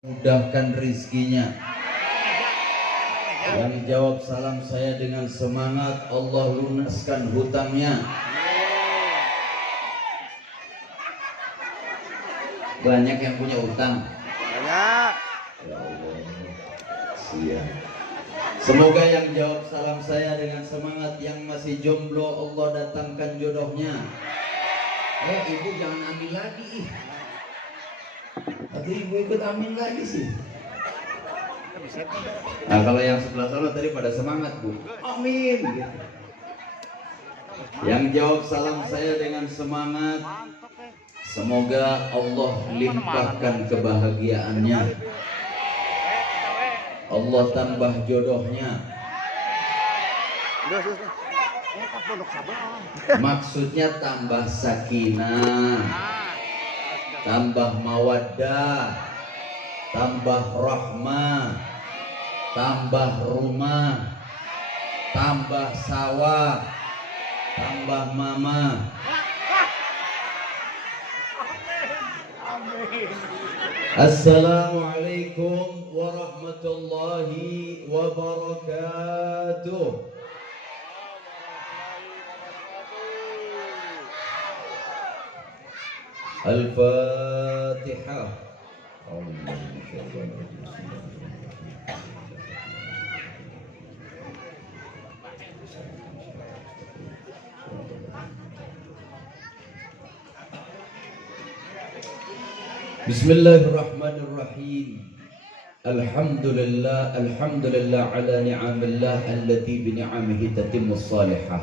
mudahkan rizkinya. Yang jawab salam saya dengan semangat, Allah lunaskan hutangnya. Banyak yang punya utang. Banyak. Ya Allah, siap. Semoga yang jawab salam saya dengan semangat, yang masih jomblo Allah datangkan jodohnya. Ibu jangan amin lagi. Atau ibu ikut amin lagi sih. Nah, kalau yang sebelah sana tadi pada semangat, Bu. Amin. Yang jawab salam saya dengan semangat, semoga Allah limpahkan kebahagiaannya. Allah tambah jodohnya. Maksudnya tambah sakinah, tambah mawaddah, tambah rahmah, tambah rumah, tambah sawah, tambah mama. Assalamualaikum warahmatullahi wabarakatuh. Al-Fatihah. Bismillahirrahmanirrahim. Alhamdulillah ala ni'amillah allati bi ni'amihi tatimmus salihah.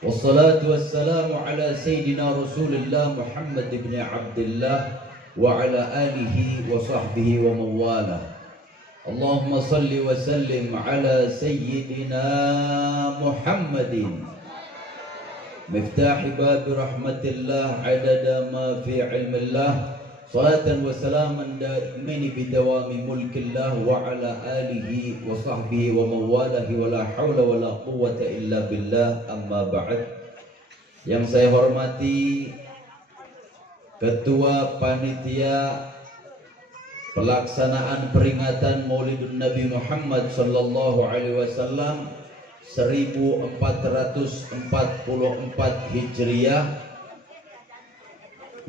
Wassalatu wassalamu ala sayyidina Rasulillah Muhammad ibn Abdullah wa ala alihi wa sahbihi wa mawalah. Allahumma salli wa sallim ala sayyidina Muhammadin miftahi bab rahmatillah adada ma fi ilmillah. Salatan wa salaman daimaini bidawami mulkillah wa ala alihi wa sahbihi wa mawalahi wa la hawla wa la quwwata illa billah, amma ba'd. Yang saya hormati Ketua Panitia Pelaksanaan Peringatan Maulidun Nabi Muhammad sallallahu alaihi wasallam 1444 Hijriah,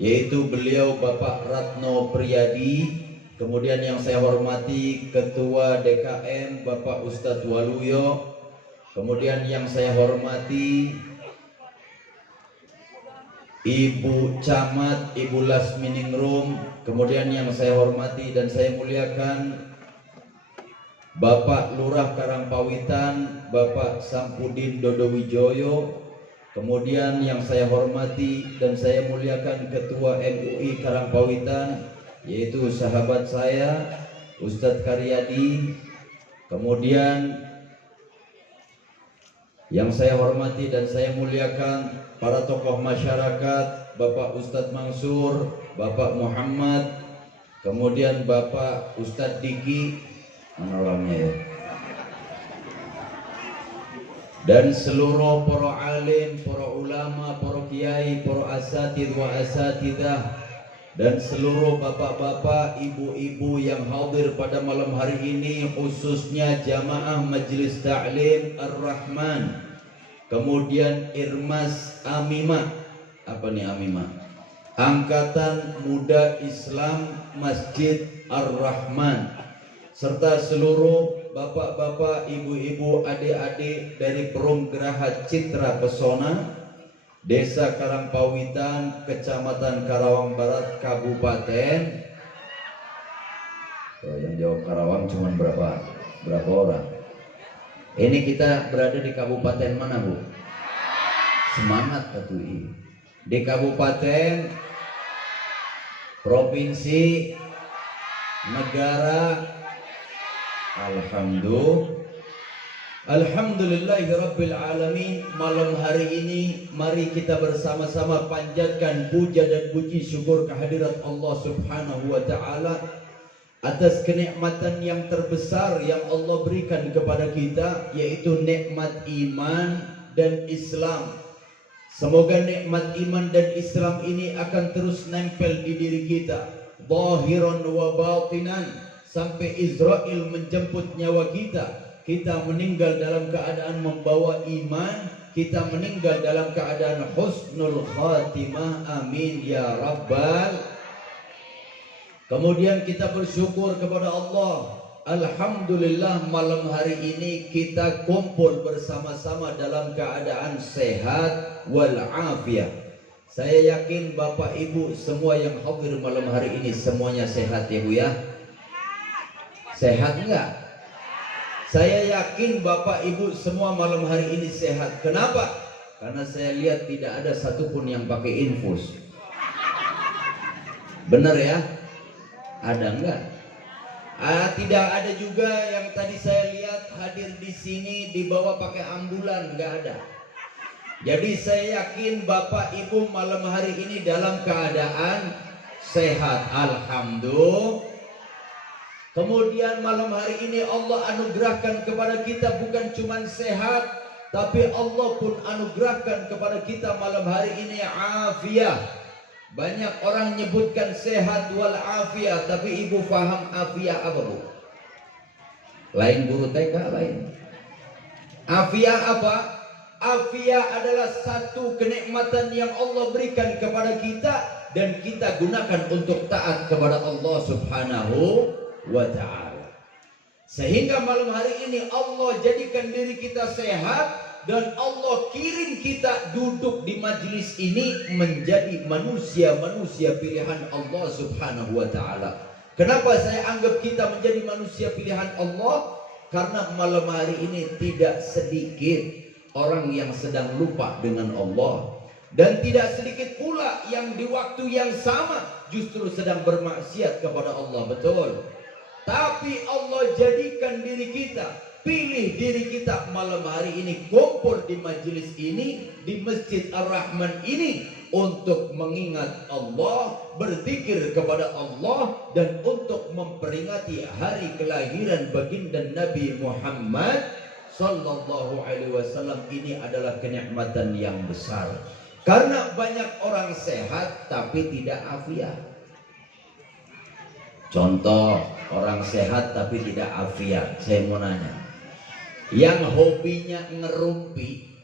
yaitu beliau Bapak Ratno Priyadi. Kemudian yang saya hormati Ketua DKM Bapak Ustadz Waluyo. Kemudian yang saya hormati Ibu Camat, Ibu Lasminingrum. Kemudian yang saya hormati dan saya muliakan Bapak Lurah Karangpawitan, Bapak Sampudin Dodowijoyo. Kemudian yang saya hormati dan saya muliakan Ketua MUI Karangpawitan, yaitu sahabat saya Ustadz Karyadi. Kemudian yang saya hormati dan saya muliakan para tokoh masyarakat, Bapak Ustadz Mansur, Bapak Muhammad, kemudian Bapak Ustadz Diki, mana orangnya ya, dan seluruh para alim, para ulama, para kiai, para asatidz wa asatidah, dan seluruh bapak-bapak, ibu-ibu yang hadir pada malam hari ini, khususnya jamaah Majelis Ta'lim Ar-Rahman, kemudian Irmas Amimah, apa nih Amimah? Angkatan Muda Islam Masjid Ar-Rahman, serta seluruh bapak-bapak, ibu-ibu, adik-adik dari Perum Geraha Citra Pesona, Desa Karangpawitan, Kecamatan Karawang Barat, Kabupaten. Yang jawab Karawang cuma berapa orang? Ini kita berada di kabupaten mana, Bu? Semangat Katui. Di kabupaten, provinsi, negara. Alhamdulillahirabbil alamin. Malam hari ini mari kita bersama-sama panjatkan puja dan puji syukur kehadirat Allah Subhanahu wa taala atas kenikmatan yang terbesar yang Allah berikan kepada kita, yaitu nikmat iman dan Islam. Semoga nikmat iman dan Islam ini akan terus nempel di diri kita, zahiran wa batinan, sampai Israel menjemput nyawa kita. Kita meninggal dalam keadaan membawa iman, kita meninggal dalam keadaan husnul khatimah. Amin ya rabbal. Kemudian kita bersyukur kepada Allah. Alhamdulillah malam hari ini kita kumpul bersama-sama dalam keadaan sehat walafiat. Saya yakin Bapak Ibu semua yang hadir malam hari ini semuanya sehat ya Bu ya. Sehat enggak? Saya yakin Bapak Ibu semua malam hari ini sehat. Kenapa? Karena saya lihat tidak ada satupun yang pakai infus. Benar ya? Ada enggak? Tidak ada juga yang tadi saya lihat hadir di sini dibawa pakai ambulan, enggak ada. Jadi saya yakin Bapak Ibu malam hari ini dalam keadaan sehat. Alhamdulillah. Kemudian malam hari ini Allah anugerahkan kepada kita bukan cuma sehat, tapi Allah pun anugerahkan kepada kita malam hari ini afiat. Banyak orang menyebutkan sehat wal afiat, tapi ibu faham afiat apa Bu? Lain guru TK lain. Afiat apa? Afiat adalah satu kenikmatan yang Allah berikan kepada kita dan kita gunakan untuk taat kepada Allah Subhanahu wa ta'ala. Sehingga malam hari ini Allah jadikan diri kita sehat dan Allah kirim kita duduk di majlis ini menjadi manusia-manusia pilihan Allah Subhanahu wa ta'ala. Kenapa saya anggap kita menjadi manusia pilihan Allah? Karena malam hari ini tidak sedikit orang yang sedang lupa dengan Allah, dan tidak sedikit pula yang di waktu yang sama justru sedang bermaksiat kepada Allah. Betul. Tapi Allah jadikan diri kita, pilih diri kita malam hari ini kumpul di majelis ini, di Masjid Ar-Rahman ini untuk mengingat Allah, berzikir kepada Allah, dan untuk memperingati hari kelahiran baginda Nabi Muhammad Sallallahu Alaihi Wasallam. Ini adalah kenikmatan yang besar. Karena banyak orang sehat tapi tidak afiat. Contoh, orang sehat tapi tidak afiat. Saya mau nanya, yang hobinya ngerumpi,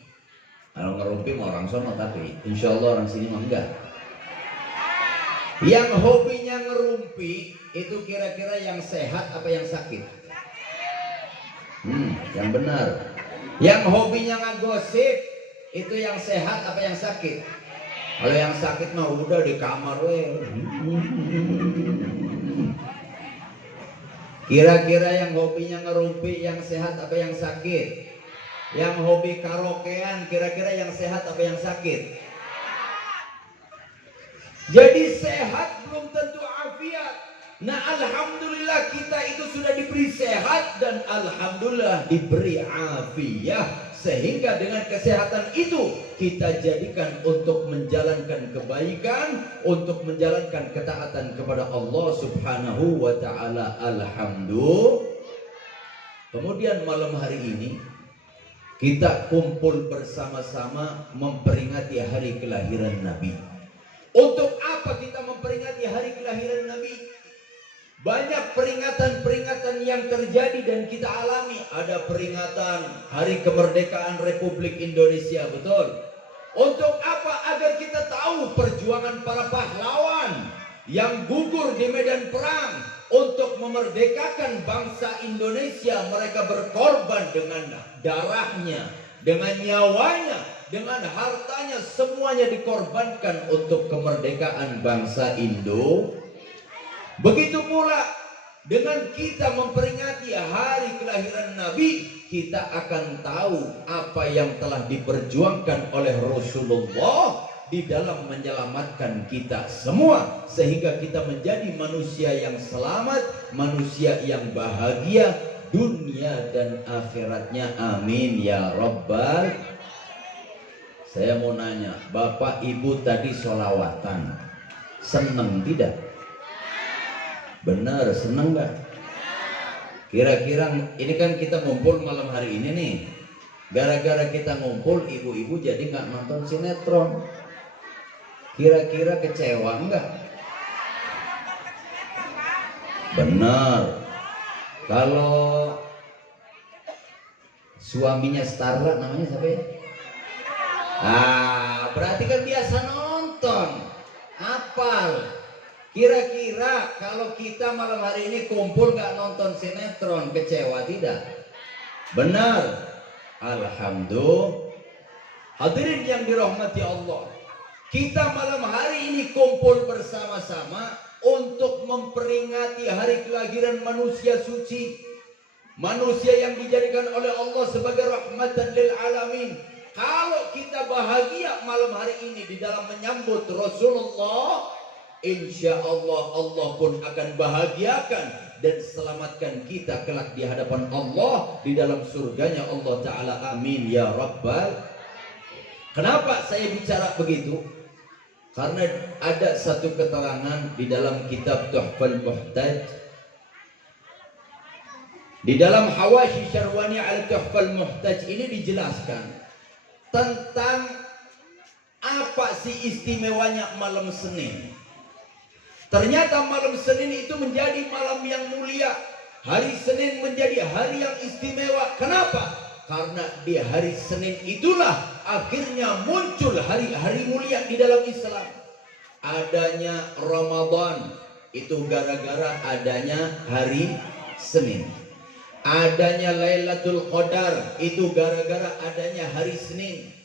kalau ngerumpi mau orang sono, tapi insya Allah orang sini mah enggak. Yang hobinya ngerumpi itu kira-kira yang sehat apa yang sakit? Yang benar. Yang hobinya ngagosip itu yang sehat apa yang sakit? Kalau yang sakit mah udah di kamar weh. Kira-kira yang hobinya ngerumpi yang sehat apa yang sakit? Yang hobi karaokean kira-kira yang sehat apa yang sakit? Jadi sehat belum tentu afiat. Nah alhamdulillah kita itu sudah diberi sehat dan alhamdulillah diberi afiat. Sehingga dengan kesehatan itu kita jadikan untuk menjalankan kebaikan, untuk menjalankan ketaatan kepada Allah Subhanahu wa ta'ala. Alhamdulillah. Kemudian malam hari ini kita kumpul bersama-sama memperingati hari kelahiran Nabi. Untuk apa kita memperingati hari kelahiran Nabi? Banyak peringatan-peringatan yang terjadi dan kita alami. Ada peringatan Hari Kemerdekaan Republik Indonesia, betul. Untuk apa? Agar kita tahu perjuangan para pahlawan yang gugur di medan perang untuk memerdekakan bangsa Indonesia. Mereka berkorban dengan darahnya, dengan nyawanya, dengan hartanya, semuanya dikorbankan untuk kemerdekaan bangsa Indonesia. Begitu pula dengan kita memperingati hari kelahiran Nabi, kita akan tahu apa yang telah diperjuangkan oleh Rasulullah di dalam menyelamatkan kita semua, sehingga kita menjadi manusia yang selamat, manusia yang bahagia dunia dan akhiratnya. Amin ya rabbal. Saya mau nanya, Bapak Ibu tadi sholawatan, seneng tidak? Benar, seneng gak? Kira-kira ini kan kita ngumpul malam hari ini nih. Gara-gara kita ngumpul, ibu-ibu jadi gak nonton sinetron. Kira-kira kecewa enggak? Benar. Kalau suaminya Starla namanya siapa ya? Berarti kan biasa nonton, hafal. Kira-kira kalau kita malam hari ini kumpul gak nonton sinetron, kecewa tidak? Benar. Alhamdulillah. Hadirin yang dirahmati Allah, kita malam hari ini kumpul bersama-sama untuk memperingati hari kelahiran manusia suci, manusia yang dijadikan oleh Allah sebagai rahmatan lil alamin. Kalau kita bahagia malam hari ini di dalam menyambut Rasulullah, insya Allah Allah pun akan bahagiakan dan selamatkan kita kelak di hadapan Allah di dalam surganya Allah Ta'ala. Amin ya Rabbal. Kenapa saya bicara begitu? Karena ada satu keterangan di dalam kitab Tuhfal Muhtaj, di dalam Hawashi Syarwani al Tuhfal Muhtaj ini dijelaskan tentang apa sih istimewanya malam Senin. Ternyata malam Senin itu menjadi malam yang mulia. Hari Senin menjadi hari yang istimewa. Kenapa? Karena di hari Senin itulah akhirnya muncul hari-hari mulia di dalam Islam. Adanya Ramadan itu gara-gara adanya hari Senin. Adanya Lailatul Qadar itu gara-gara adanya hari Senin.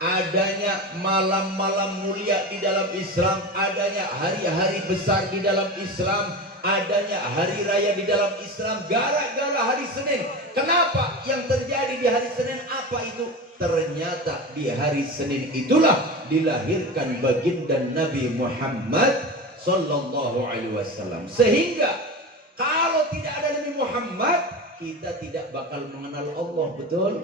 Adanya malam-malam mulia di dalam Islam, adanya hari-hari besar di dalam Islam, adanya hari raya di dalam Islam gara-gara hari Senin. Kenapa? Yang terjadi di hari Senin apa itu? Ternyata di hari Senin itulah dilahirkan baginda Nabi Muhammad sallallahu alaihi wasallam. Sehingga kalau tidak ada Nabi Muhammad, kita tidak bakal mengenal Allah, betul?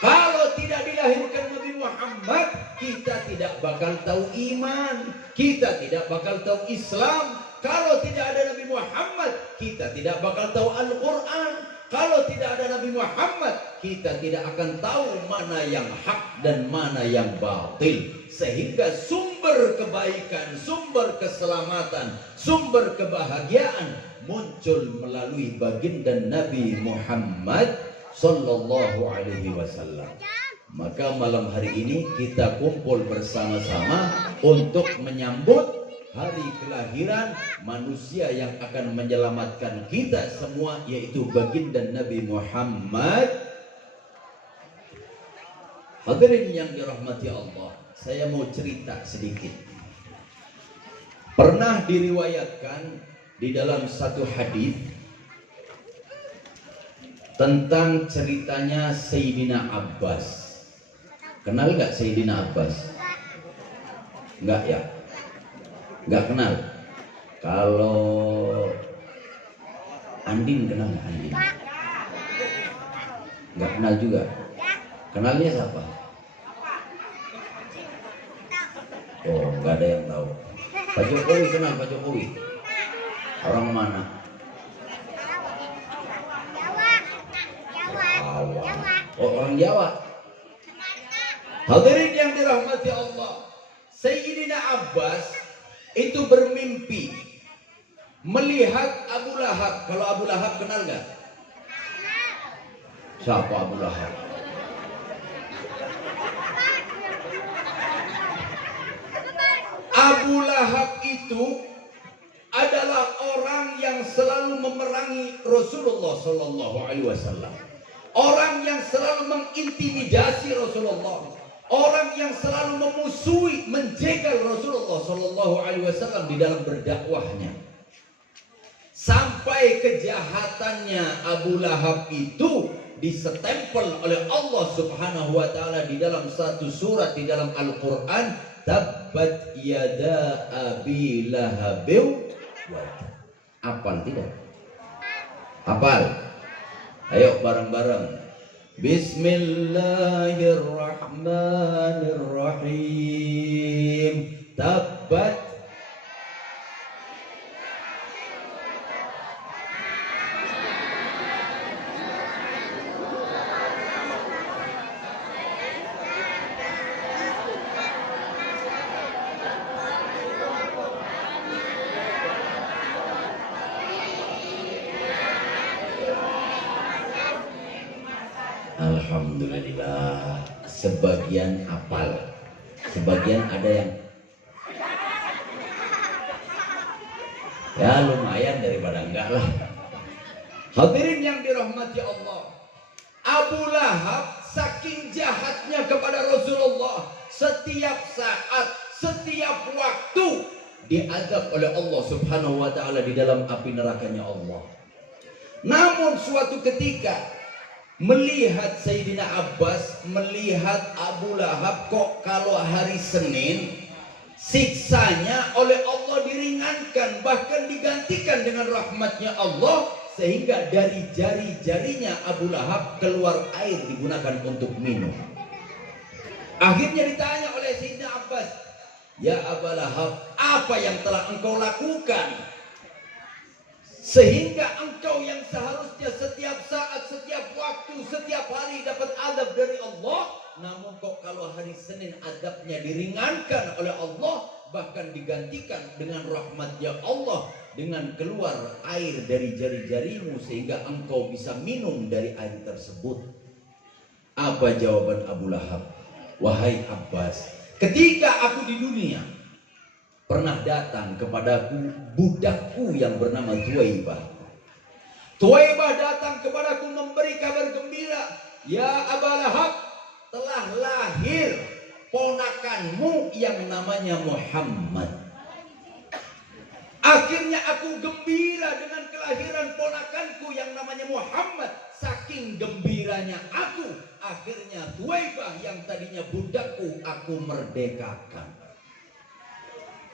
Kalau tidak dilahirkan Nabi Muhammad, kita tidak bakal tahu iman, kita tidak bakal tahu Islam. Kalau tidak ada Nabi Muhammad, kita tidak bakal tahu Al-Quran. Kalau tidak ada Nabi Muhammad, kita tidak akan tahu mana yang hak dan mana yang batil. Sehingga sumber kebaikan, sumber keselamatan, sumber kebahagiaan muncul melalui baginda Nabi Muhammad sallallahu alaihi wasallam. Maka malam hari ini kita kumpul bersama-sama untuk menyambut hari kelahiran manusia yang akan menyelamatkan kita semua, yaitu baginda Nabi Muhammad. Hadirin yang dirahmati Allah, saya mau cerita sedikit. Pernah diriwayatkan di dalam satu hadis tentang ceritanya Sayyidina Abbas. Kenal nggak Sayyidina Abbas? Nggak ya? Nggak kenal. Kalau Andin kenal nggak Andin? Nggak kenal juga. Kenalnya siapa? Oh, nggak ada yang tahu. Pak Jokowi kenal Pak Jokowi? Orang mana? Oh, orang Jawa. Hadirin yang dirahmati Allah, Sayyidina Abbas itu bermimpi melihat Abu Lahab. Kalau Abu Lahab kenal nggak? Siapa Abu Lahab? Abu Lahab itu adalah orang yang selalu memerangi Rasulullah Sallallahu Alaihi Wasallam, orang yang selalu mengintimidasi Rasulullah, orang yang selalu memusuhi, menjegal Rasulullah Sallallahu Alaihi Wasallam di dalam berdakwahnya. Sampai kejahatannya Abu Lahab itu disetempel oleh Allah Subhanahu Wa Taala di dalam satu surat di dalam Al-Quran, tabbat yada abi lahabiw. Hafal tidak? Hafal? Ayo bareng-bareng. Bismillahirrahmanirrahim. Tabbat Alhamdulillah. Sebagian hafal, sebagian ada yang ya lumayan daripada enggak lah. Hadirin yang dirahmati Allah, Abu Lahab saking jahatnya kepada Rasulullah, setiap saat, setiap waktu diazab oleh Allah Subhanahu wa taala di dalam api nerakanya Allah. Namun suatu ketika melihat Sayyidina Abbas, melihat Abu Lahab, kok kalau hari Senin siksanya oleh Allah diringankan, bahkan digantikan dengan rahmatnya Allah, sehingga dari jari-jarinya Abu Lahab keluar air digunakan untuk minum. Akhirnya ditanya oleh Sayyidina Abbas, ya Abu Lahab, apa yang telah engkau lakukan sehingga engkau yang seharusnya setiap saat, setiap waktu, setiap hari dapat azab dari Allah, namun kok kalau hari Senin azabnya diringankan oleh Allah, bahkan digantikan dengan rahmatnya Allah dengan keluar air dari jari-jarimu sehingga engkau bisa minum dari air tersebut. Apa jawaban Abu Lahab? Wahai Abbas, ketika aku di dunia pernah datang kepadaku budakku yang bernama Tuwaibah. Tuwaibah datang kepadaku memberi kabar gembira, ya Abu Lahab, telah lahir ponakanmu yang namanya Muhammad. Akhirnya aku gembira dengan kelahiran ponakanku yang namanya Muhammad. Saking gembiranya aku, akhirnya Tuwaibah yang tadinya budakku aku merdekakan.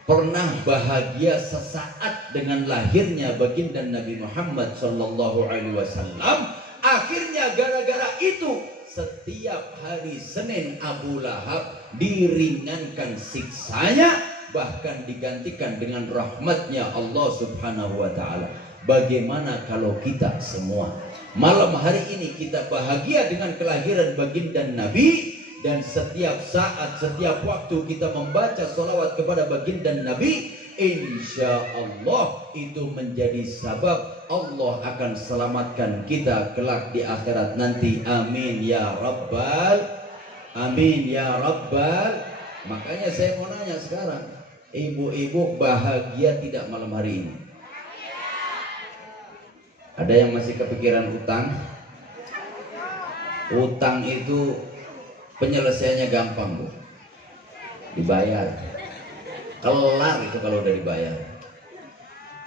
Pernah bahagia sesaat dengan lahirnya baginda Nabi Muhammad sallallahu alaihi wasallam. Akhirnya gara-gara itu setiap hari Senin Abu Lahab diringankan siksanya, bahkan digantikan dengan rahmatnya Allah Subhanahu wa taala. Bagaimana kalau kita semua malam hari ini kita bahagia dengan kelahiran baginda Nabi, dan setiap saat, setiap waktu kita membaca sholawat kepada baginda Nabi, insya Allah itu menjadi sabab Allah akan selamatkan kita kelak di akhirat nanti. Amin ya Rabbal, amin ya Rabbal. Makanya saya mau nanya sekarang, ibu-ibu bahagia tidak malam hari ini? Ada yang masih kepikiran utang? Utang itu penyelesaiannya gampang, Bu. Dibayar. Kelar itu kalau udah dibayar.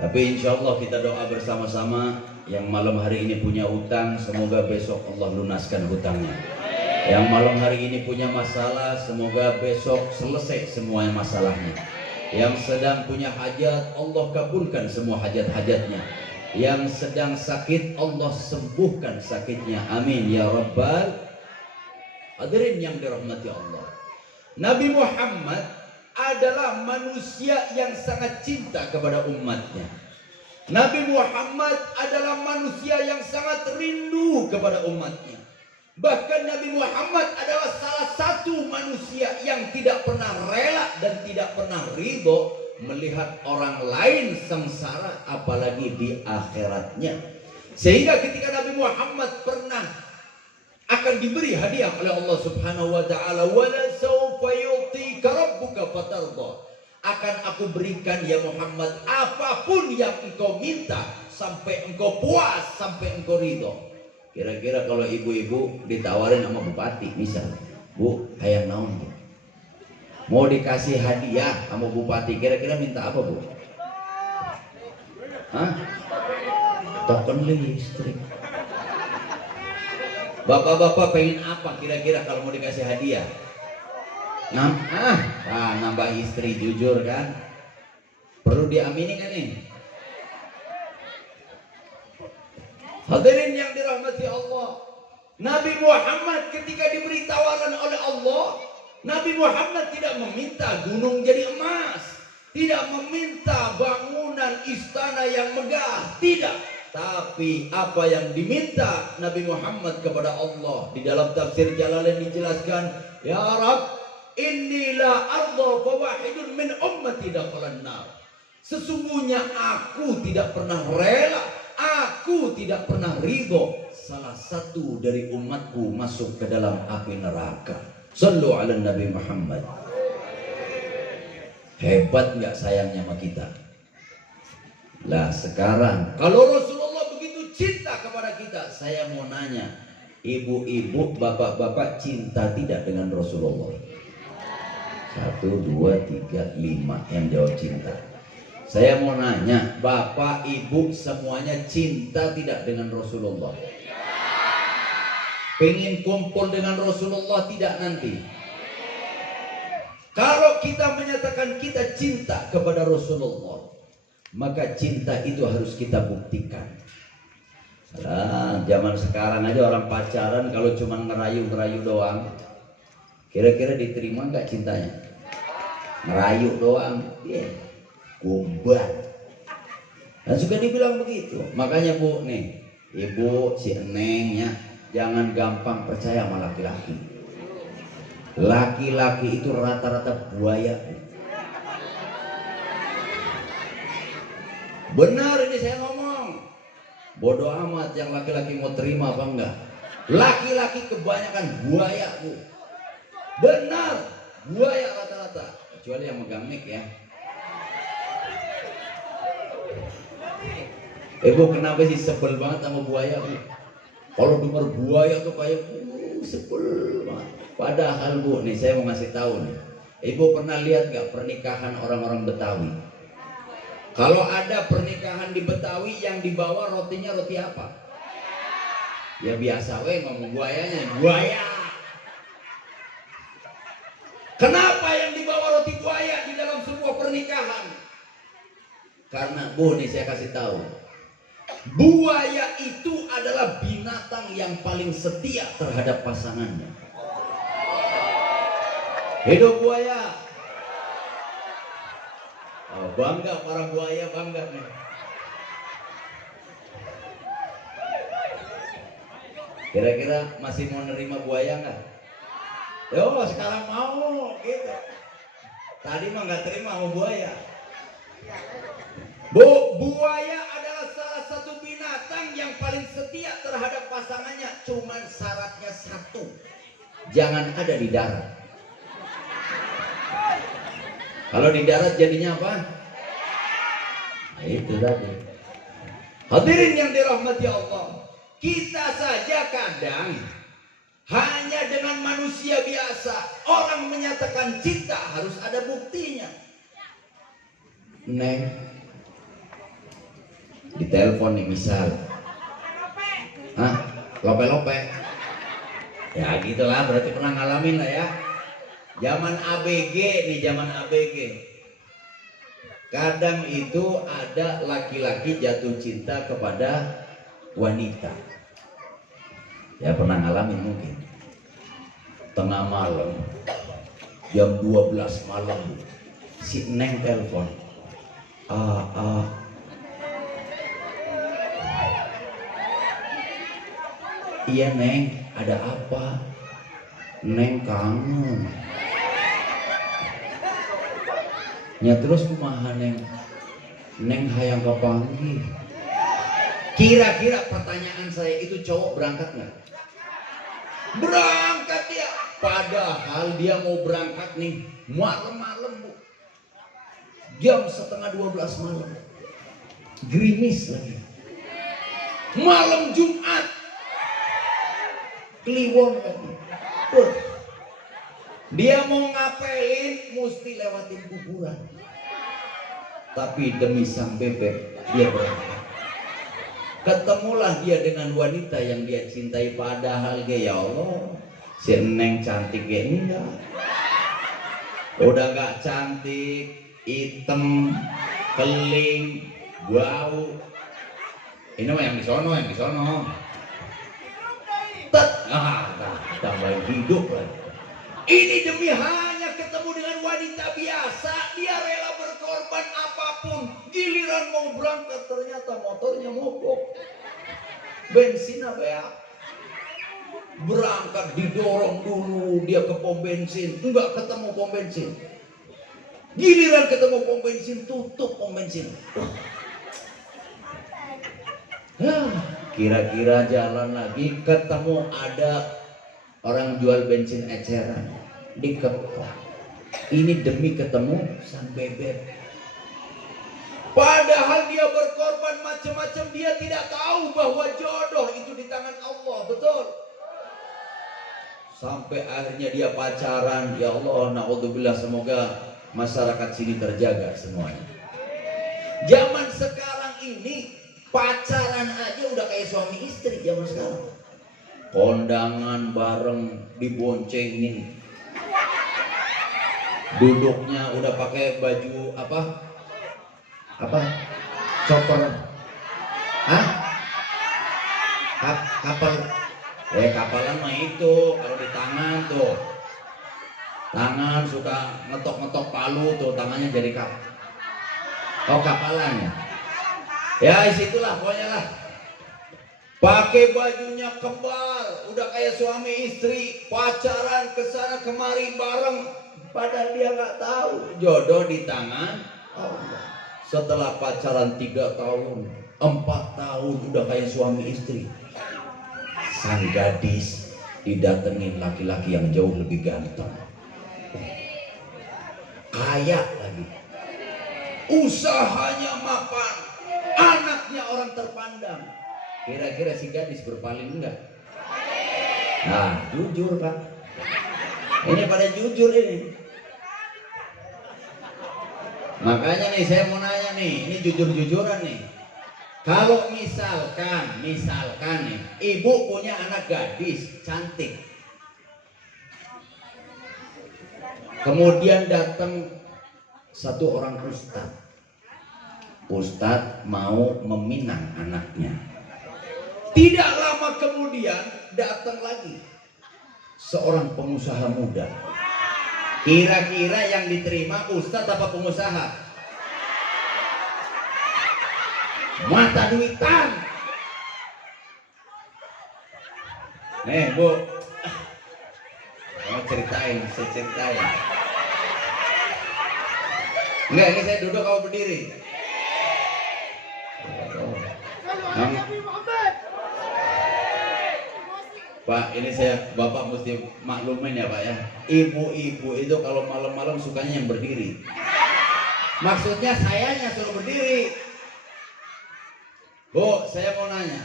Tapi insya Allah kita doa bersama-sama, yang malam hari ini punya utang, semoga besok Allah lunaskan hutangnya. Yang malam hari ini punya masalah, semoga besok selesai semua masalahnya. Yang sedang punya hajat, Allah kabulkan semua hajat-hajatnya. Yang sedang sakit, Allah sembuhkan sakitnya. Amin ya Rabbal. Hadirin yang dirahmati Allah, Nabi Muhammad adalah manusia yang sangat cinta kepada umatnya. Nabi Muhammad adalah manusia yang sangat rindu kepada umatnya. Bahkan Nabi Muhammad adalah salah satu manusia yang tidak pernah rela dan tidak pernah ridho melihat orang lain sengsara, apalagi di akhiratnya. Sehingga ketika Nabi Muhammad pernah akan diberi hadiah oleh Allah Subhanahu wa taala, wala sawfa yu'tika rabbuka fatarda, akan aku berikan ya Muhammad apapun yang engkau minta sampai engkau puas, sampai engkau ridho. Kira-kira kalau ibu-ibu ditawarin sama bupati, misal, Bu, hayang naon, Bu, mau dikasih hadiah sama bupati, kira-kira minta apa, Bu? Hah? Token listrik. Bapak-bapak pengen apa kira-kira kalau mau dikasih hadiah? Nambah istri, jujur kan? Perlu diamini kan nih? Hadirin yang dirahmati Allah, Nabi Muhammad ketika diberi tawaran oleh Allah, Nabi Muhammad tidak meminta gunung jadi emas, tidak meminta bangunan istana yang megah, tidak. Tapi apa yang diminta Nabi Muhammad kepada Allah, di dalam tafsir Jalalain dijelaskan, ya Rabb, inilah arda fawahidun min ummati dakhalan nar. Sesungguhnya aku tidak pernah rela, aku tidak pernah ridho salah satu dari umatku masuk ke dalam api neraka. Sallu ala Nabi Muhammad. Hebat nggak sayangnya sama kita? Lah sekarang kalau Rasulullah begitu cinta kepada kita, saya mau nanya, ibu-ibu, bapak-bapak cinta tidak dengan Rasulullah? 1, 2, 3, 5 yang jawab cinta. Saya mau nanya, bapak, ibu semuanya cinta tidak dengan Rasulullah? Pengen kumpul dengan Rasulullah tidak nanti? Kalau kita menyatakan kita cinta kepada Rasulullah, maka cinta itu harus kita buktikan. Nah, zaman sekarang aja orang pacaran kalau cuma ngerayu-ngerayu doang, kira-kira diterima nggak cintanya? Ngerayu doang, gombal. Dan suka dibilang begitu. Makanya Bu nih, ibu si Neng ya, jangan gampang percaya sama laki-laki. Laki-laki itu rata-rata buaya. Benar ini saya ngomong. Bodoh amat yang laki-laki mau terima apa enggak. Laki-laki kebanyakan buaya Bu. Benar, buaya rata-rata. Kecuali yang megang mic ya. Ibu kenapa sih sebel banget sama buaya Bu? Kalau dengar buaya tuh kayak sebel banget. Padahal Bu nih saya mau ngasih tahu nih. Ibu pernah lihat gak pernikahan orang-orang Betawi? Kalau ada pernikahan di Betawi yang dibawa rotinya roti apa? Ya biasa ngomong buayanya, buaya. Kenapa yang dibawa roti buaya di dalam sebuah pernikahan? Karena Bu nih saya kasih tahu, buaya itu adalah binatang yang paling setia terhadap pasangannya. Hidup buaya. Oh, bangga para buaya, bangga nih. Kira-kira masih mau nerima buaya nggak? Yo sekarang mau gitu. Tadi mah nggak terima mau buaya. Bu, buaya adalah salah satu binatang yang paling setia terhadap pasangannya. Cuman syaratnya satu, jangan ada di darat. Kalau di darat jadinya apa? Nah, itu tadi. Hadirin yang dirahmati Allah, kita saja kadang hanya dengan manusia biasa, orang menyatakan cinta harus ada buktinya. Neng, ditelepon nih misal, lope-lope, ya gitulah, berarti pernah ngalamin lah ya. Zaman ABG nih, zaman ABG. Kadang itu ada laki-laki jatuh cinta kepada wanita. Ya pernah ngalamin mungkin. Tengah malam, jam 12 malam, si Neng telepon. Iya Neng, ada apa? Neng kangen. Ya terus kumaha Neng? Neng hayang kepanggih. Kira-kira pertanyaan saya itu cowok berangkat nggak? Berangkat dia. Padahal dia mau berangkat nih malam-malam Bu. Jam setengah 12 malam. Gerimis lagi. Malam Jumat. Kliwon lagi. Dia mau ngapelin mesti lewatin kuburan. Tapi demi sang bebek dia berangkat. Ketemulah dia dengan wanita yang dia cintai. Padahal ya Allah, si Neng cantik kayak ini ya. Udah gak cantik, hitam, keling, bau. Ini mah yang di sono, yang di sono. Tambah hidup lagi. Ini demi hanya ketemu dengan wanita biasa, dia rela berkorban apapun. Giliran mau berangkat ternyata motornya mogok, bensin apa ya? Berangkat didorong dulu dia ke pom bensin, enggak ketemu pom bensin. Giliran ketemu pom bensin, tutup pom bensin. Kira-kira jalan lagi ketemu ada orang jual bensin eceran, dikepok. Ini demi ketemu sang bebek. Padahal dia berkorban macam-macam, dia tidak tahu bahwa jodoh itu di tangan Allah, betul? Sampai akhirnya dia pacaran. Ya Allah, naudzubillah, semoga masyarakat sini terjaga semuanya. Zaman sekarang ini pacaran aja udah kayak suami istri zaman sekarang. Kondangan bareng, diboncengin. Duduknya udah pakai baju apa? Chopper. Hah? Kapal. Kapalan mah itu kalau di tangan tuh. Tangan suka ngetok-ngetok palu tuh, tangannya jadi kapalan ya. Ya situlah pokoknya lah. Pakai bajunya kembar, udah kayak suami istri, pacaran kesana kemari bareng. Padahal dia nggak tahu jodoh di tangan Allah. Setelah pacaran 3 tahun, 4 tahun udah kayak suami istri. Sang gadis didatengin laki-laki yang jauh lebih ganteng, kaya lagi, usahanya mapan, anaknya orang terpandang. Kira-kira si gadis berpaling enggak? Nah, jujur kan? Ini pada jujur ini. Makanya nih saya mau nanya nih, ini jujur-jujuran nih. Kalau misalkan nih, ibu punya anak gadis cantik, kemudian datang satu orang ustadz mau meminang anaknya. Tidak lama kemudian datang lagi seorang pengusaha muda. Kira-kira yang diterima ustadz apa pengusaha? Mata duitan. Nih Bu, saya ceritain. Enggak, ini saya duduk, kamu berdiri. Pak, ini Bapak mesti maklumin ya Pak ya. Ibu-ibu itu kalau malam-malam sukanya yang berdiri. Maksudnya sayanya suruh berdiri. Bu, saya mau nanya.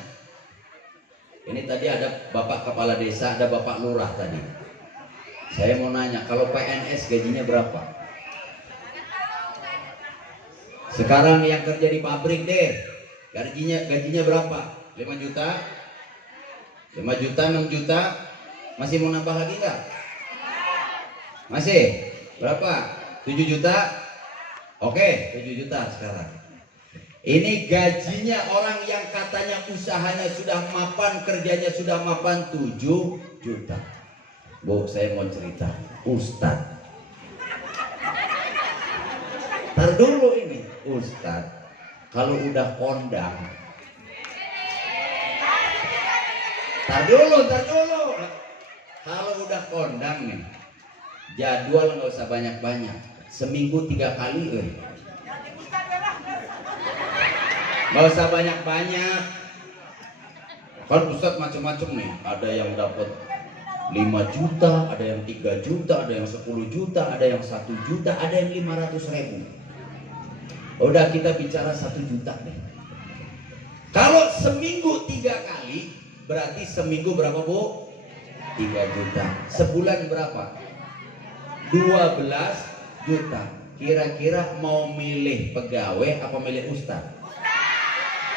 Ini tadi ada Bapak Kepala Desa, ada Bapak Lurah tadi. Saya mau nanya, kalau PNS gajinya berapa? Sekarang yang kerja di pabrik deh, gajinya berapa? 5 juta? 5 juta, 6 juta? Masih mau nambah lagi nggak? Masih? Berapa? 7 juta? Oke, 7 juta sekarang. Ini gajinya orang yang katanya usahanya sudah mapan, kerjanya sudah mapan, 7 juta. Bu, saya mau cerita, Ustadz. Ntar dulu ini, Ustadz. Kalau udah kondang, Ntar dulu. Kalau udah kondang nih, jadwal nggak usah banyak-banyak. Seminggu 3 kali, nggak usah banyak-banyak. Kan Ustadz macam-macam nih. Ada yang dapat 5 juta, ada yang 3 juta, ada yang 10 juta, ada yang 1 juta, ada yang 500.000. Udah kita bicara 1 juta nih. Kalau seminggu 3 kali, berarti seminggu berapa Bu? 3 juta. Sebulan berapa? 12 juta. Kira-kira mau milih pegawai apa milih ustadz?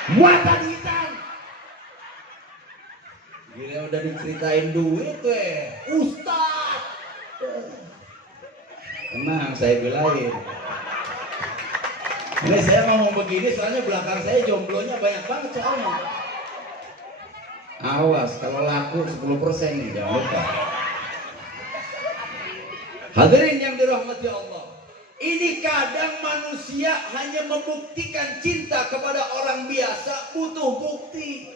Mata duitan. Gila udah diceritain duit ustadz. Tenang, saya belain. Ini saya ngomong begini soalnya belakang saya jomblonya banyak banget soalnya. Awas kalau laku 10% nih, jangan lupa. Hadirin yang dirahmati Allah, ini kadang manusia hanya membuktikan cinta kepada orang biasa butuh bukti.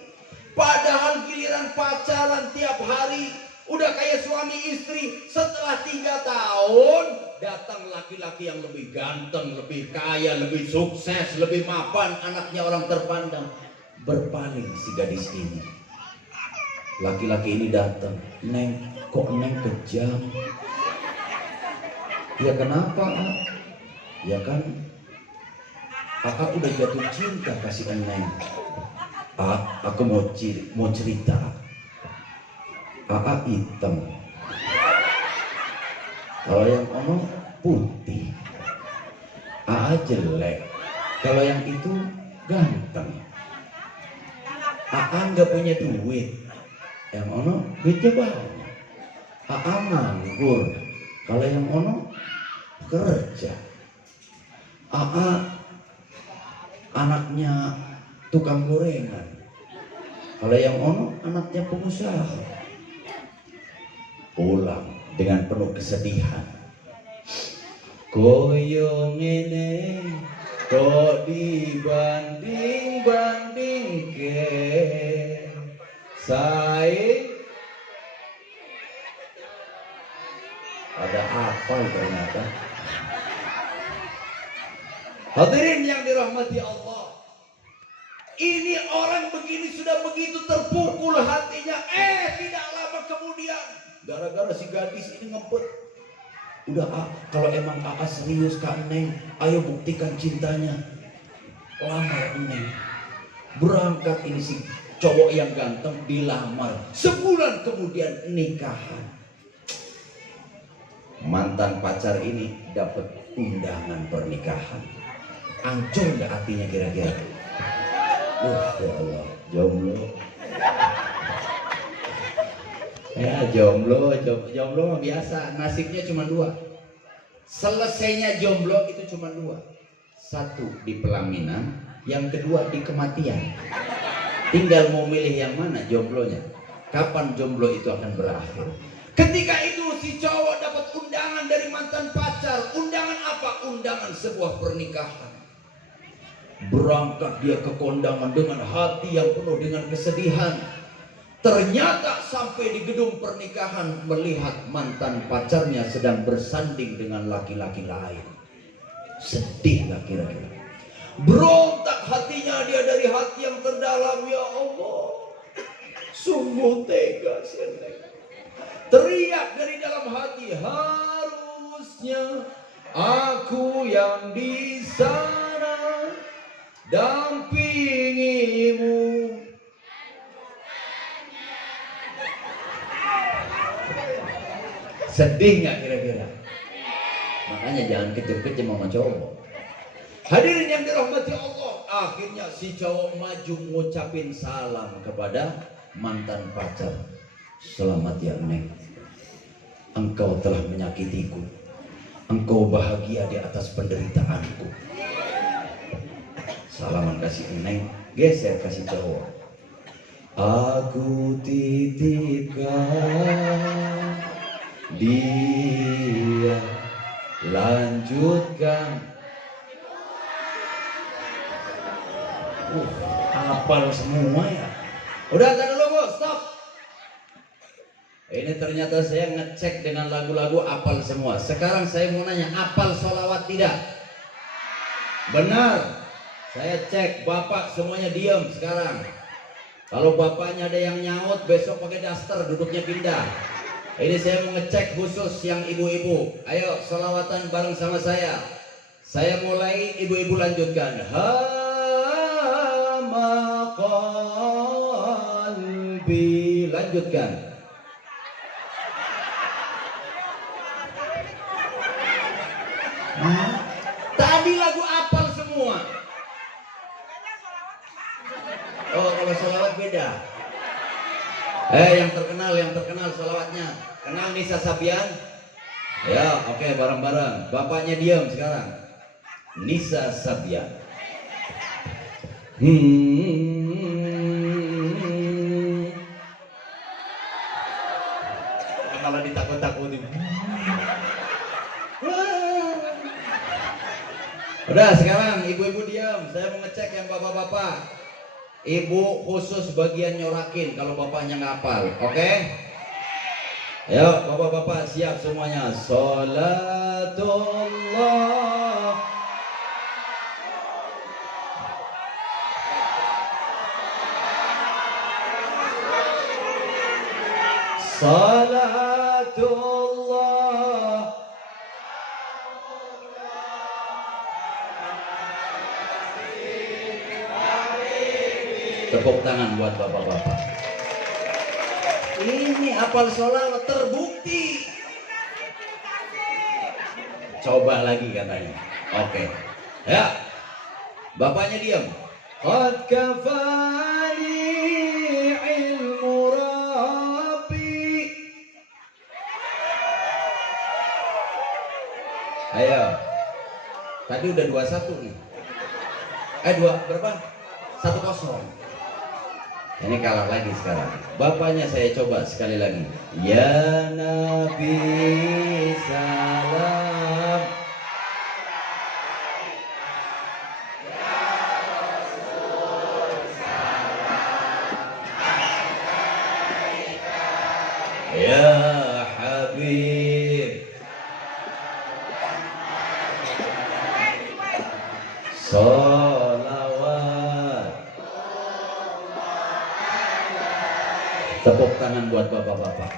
Padahal giliran pacaran tiap hari udah kayak suami istri, setelah 3 tahun datang laki-laki yang lebih ganteng, lebih kaya, lebih sukses, lebih mapan, anaknya orang terpandang. Berpaling si gadis ini. Laki-laki ini datang. Neng, kok Neng kejam? Ya kenapa? Ya kan Kakak udah jatuh cinta kasih Neng. Aku mau cerita. Kakak hitam. Kalau yang ono putih. Jelek. Kalau yang itu ganteng. Nggak punya duit. Yang ono duitnya banyak. Nganggur. Kalau yang ono kerja. Anaknya tukang gorengan. Kalau yang ono anaknya pengusaha. Pulang dengan penuh kesedihan. Koyo ngene kok dibanding-banding ke saya. Ada apa ternyata. Hadirin yang dirahmati Allah. Ini orang begini sudah begitu terpukul hatinya. Tidak lama kemudian gara-gara si gadis ini ngempet. Udah kalau emang serius Kak Neng, ayo buktikan cintanya. Lamar Neng. Berangkat ini si cowok yang ganteng dilamar. Sebulan kemudian nikahan. Mantan pacar ini dapat undangan pernikahan. Hancur gak hatinya kira-kira? Ya Allah, jomblo. Ya jomblo biasa, nasibnya cuma dua. Selesainya jomblo itu cuma dua. Satu di pelaminan, yang kedua di kematian. Tinggal mau milih yang mana jomblonya. Kapan jomblo itu akan berakhir? Ketika itu si cowok dapat undangan dari mantan pacar. Undangan apa? Undangan sebuah pernikahan. Berangkat dia ke kondangan dengan hati yang penuh dengan kesedihan. Ternyata sampai di gedung pernikahan melihat mantan pacarnya sedang bersanding dengan laki-laki lain. Sedih lah kira-kira. Berontak hatinya dia dari hati yang terdalam. Ya Allah, sungguh tega saya. Teriak dari dalam hati, harusnya aku yang di sana dampingimu. Sedih nggak kira-kira? Makanya jangan kecil-kecil sama cowok. Hadirin yang dirahmati Allah, akhirnya si cowok maju ngucapin salam kepada mantan pacar. Selamat ya Neng, engkau telah menyakitiku. Engkau bahagia di atas penderitaanku. Salaman kasih Neng, geser kasih cowok. Aku titipkan dia, lanjutkan. Hafal semua ya. Udah kan dulu Bu, stop. Ini ternyata saya ngecek dengan lagu-lagu hafal semua. Sekarang saya mau nanya, hafal sholawat tidak? Benar. Saya cek, bapak semuanya diam sekarang. Kalau bapaknya ada yang nyaut, besok pakai daster, duduknya pindah. Ini saya mau ngecek khusus yang ibu-ibu. Ayo sholawatan bareng sama saya. Saya mulai, ibu-ibu lanjutkan. Hama qalbi, lanjutkan. Tadi lagu apal semua. Oh, kalau sholawat beda. Yang terkenal sholawatnya. Kenal Nisa Sabian? Ya, oke, bareng-bareng. Bapaknya diam sekarang. Nisa Sabian. Kalau ditakut-takutin. Udah sekarang ibu-ibu diam. Saya mau ngecek yang bapak-bapak. Ibu khusus bagian nyorakin kalau bapaknya ngapal. Oke? Ayo bapak-bapak siap semuanya. Sholatullah. Salatullah. Tepuk tangan buat bapak-bapak. Ini hafal sholawat terbukti. Coba lagi katanya. Oke. Ya. Bapaknya diam. Qad kafani ilmu rabbi. Ayo. Tadi udah 2-1 nih. Berapa? 1-0. Ini kalah lagi sekarang. Bapaknya saya coba sekali lagi. Ya Nabi salam. Ya Habib. Salawat. Tepuk tangan buat bapak-bapak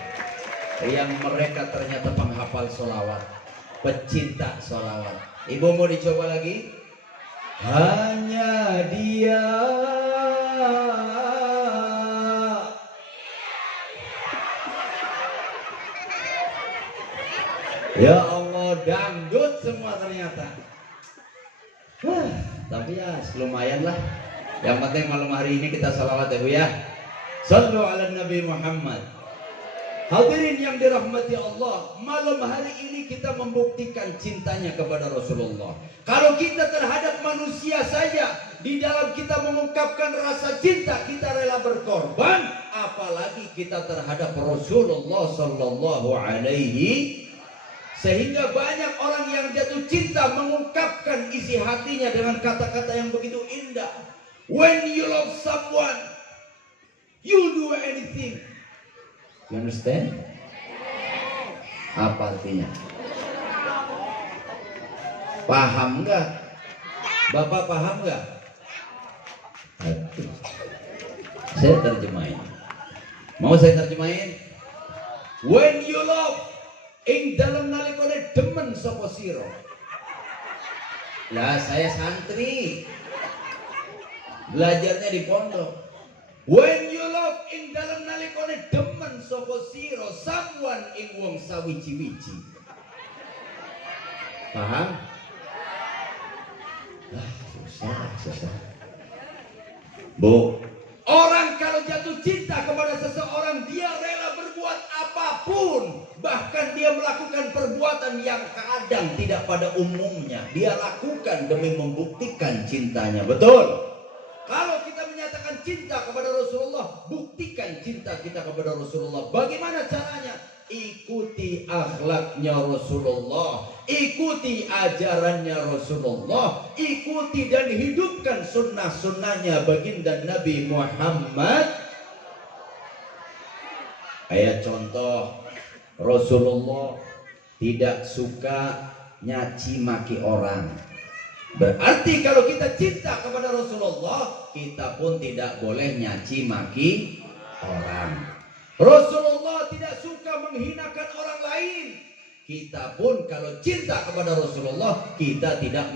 yang mereka ternyata penghafal sholawat, pecinta sholawat. Ibu mau dicoba lagi? Hanya dia. Ya Allah, dangdut semua ternyata. Tapi ya lumayan lah. Yang penting malam hari ini kita sholawat ya Bu ya. Sallu ala Nabi Muhammad. Hadirin yang dirahmati Allah, malam hari ini kita membuktikan cintanya kepada Rasulullah. Kalau kita terhadap manusia saja, di dalam kita mengungkapkan rasa cinta, kita rela berkorban, apalagi kita terhadap Rasulullah sallallahu alaihi. Sehingga banyak orang yang jatuh cinta mengungkapkan isi hatinya dengan kata-kata yang begitu indah. When you love someone, you do anything. You understand? Apa artinya? Paham nggak? Bapak paham nggak? Saya terjemahin. Mau saya terjemahin? When you love, ing dalam nalikone demen sapa sira. Lah saya santri. Belajarnya di pondok. When you love ing dalam nalikone demen sapa sira someone ing wong sawiji-wiji. Paham? Susah. Bu, orang kalau jatuh cinta kepada seseorang, dia rela berbuat apapun. Bahkan dia melakukan perbuatan yang kadang tidak pada umumnya. Dia lakukan demi membuktikan cintanya. Betul? Kalau kita menyatakan cinta kepada Rasulullah, buktikan cinta kita kepada Rasulullah. Bagaimana caranya? Ikuti akhlaknya Rasulullah, ikuti ajarannya Rasulullah, ikuti dan hidupkan sunnah-sunnahnya baginda Nabi Muhammad. Kayak contoh, Rasulullah tidak suka nyaci maki orang. Berarti kalau kita cinta kepada Rasulullah, kita pun tidak boleh nyaci maki orang. Rasulullah tidak suka menghinakan orang lain. Kita pun kalau cinta kepada Rasulullah, kita tidak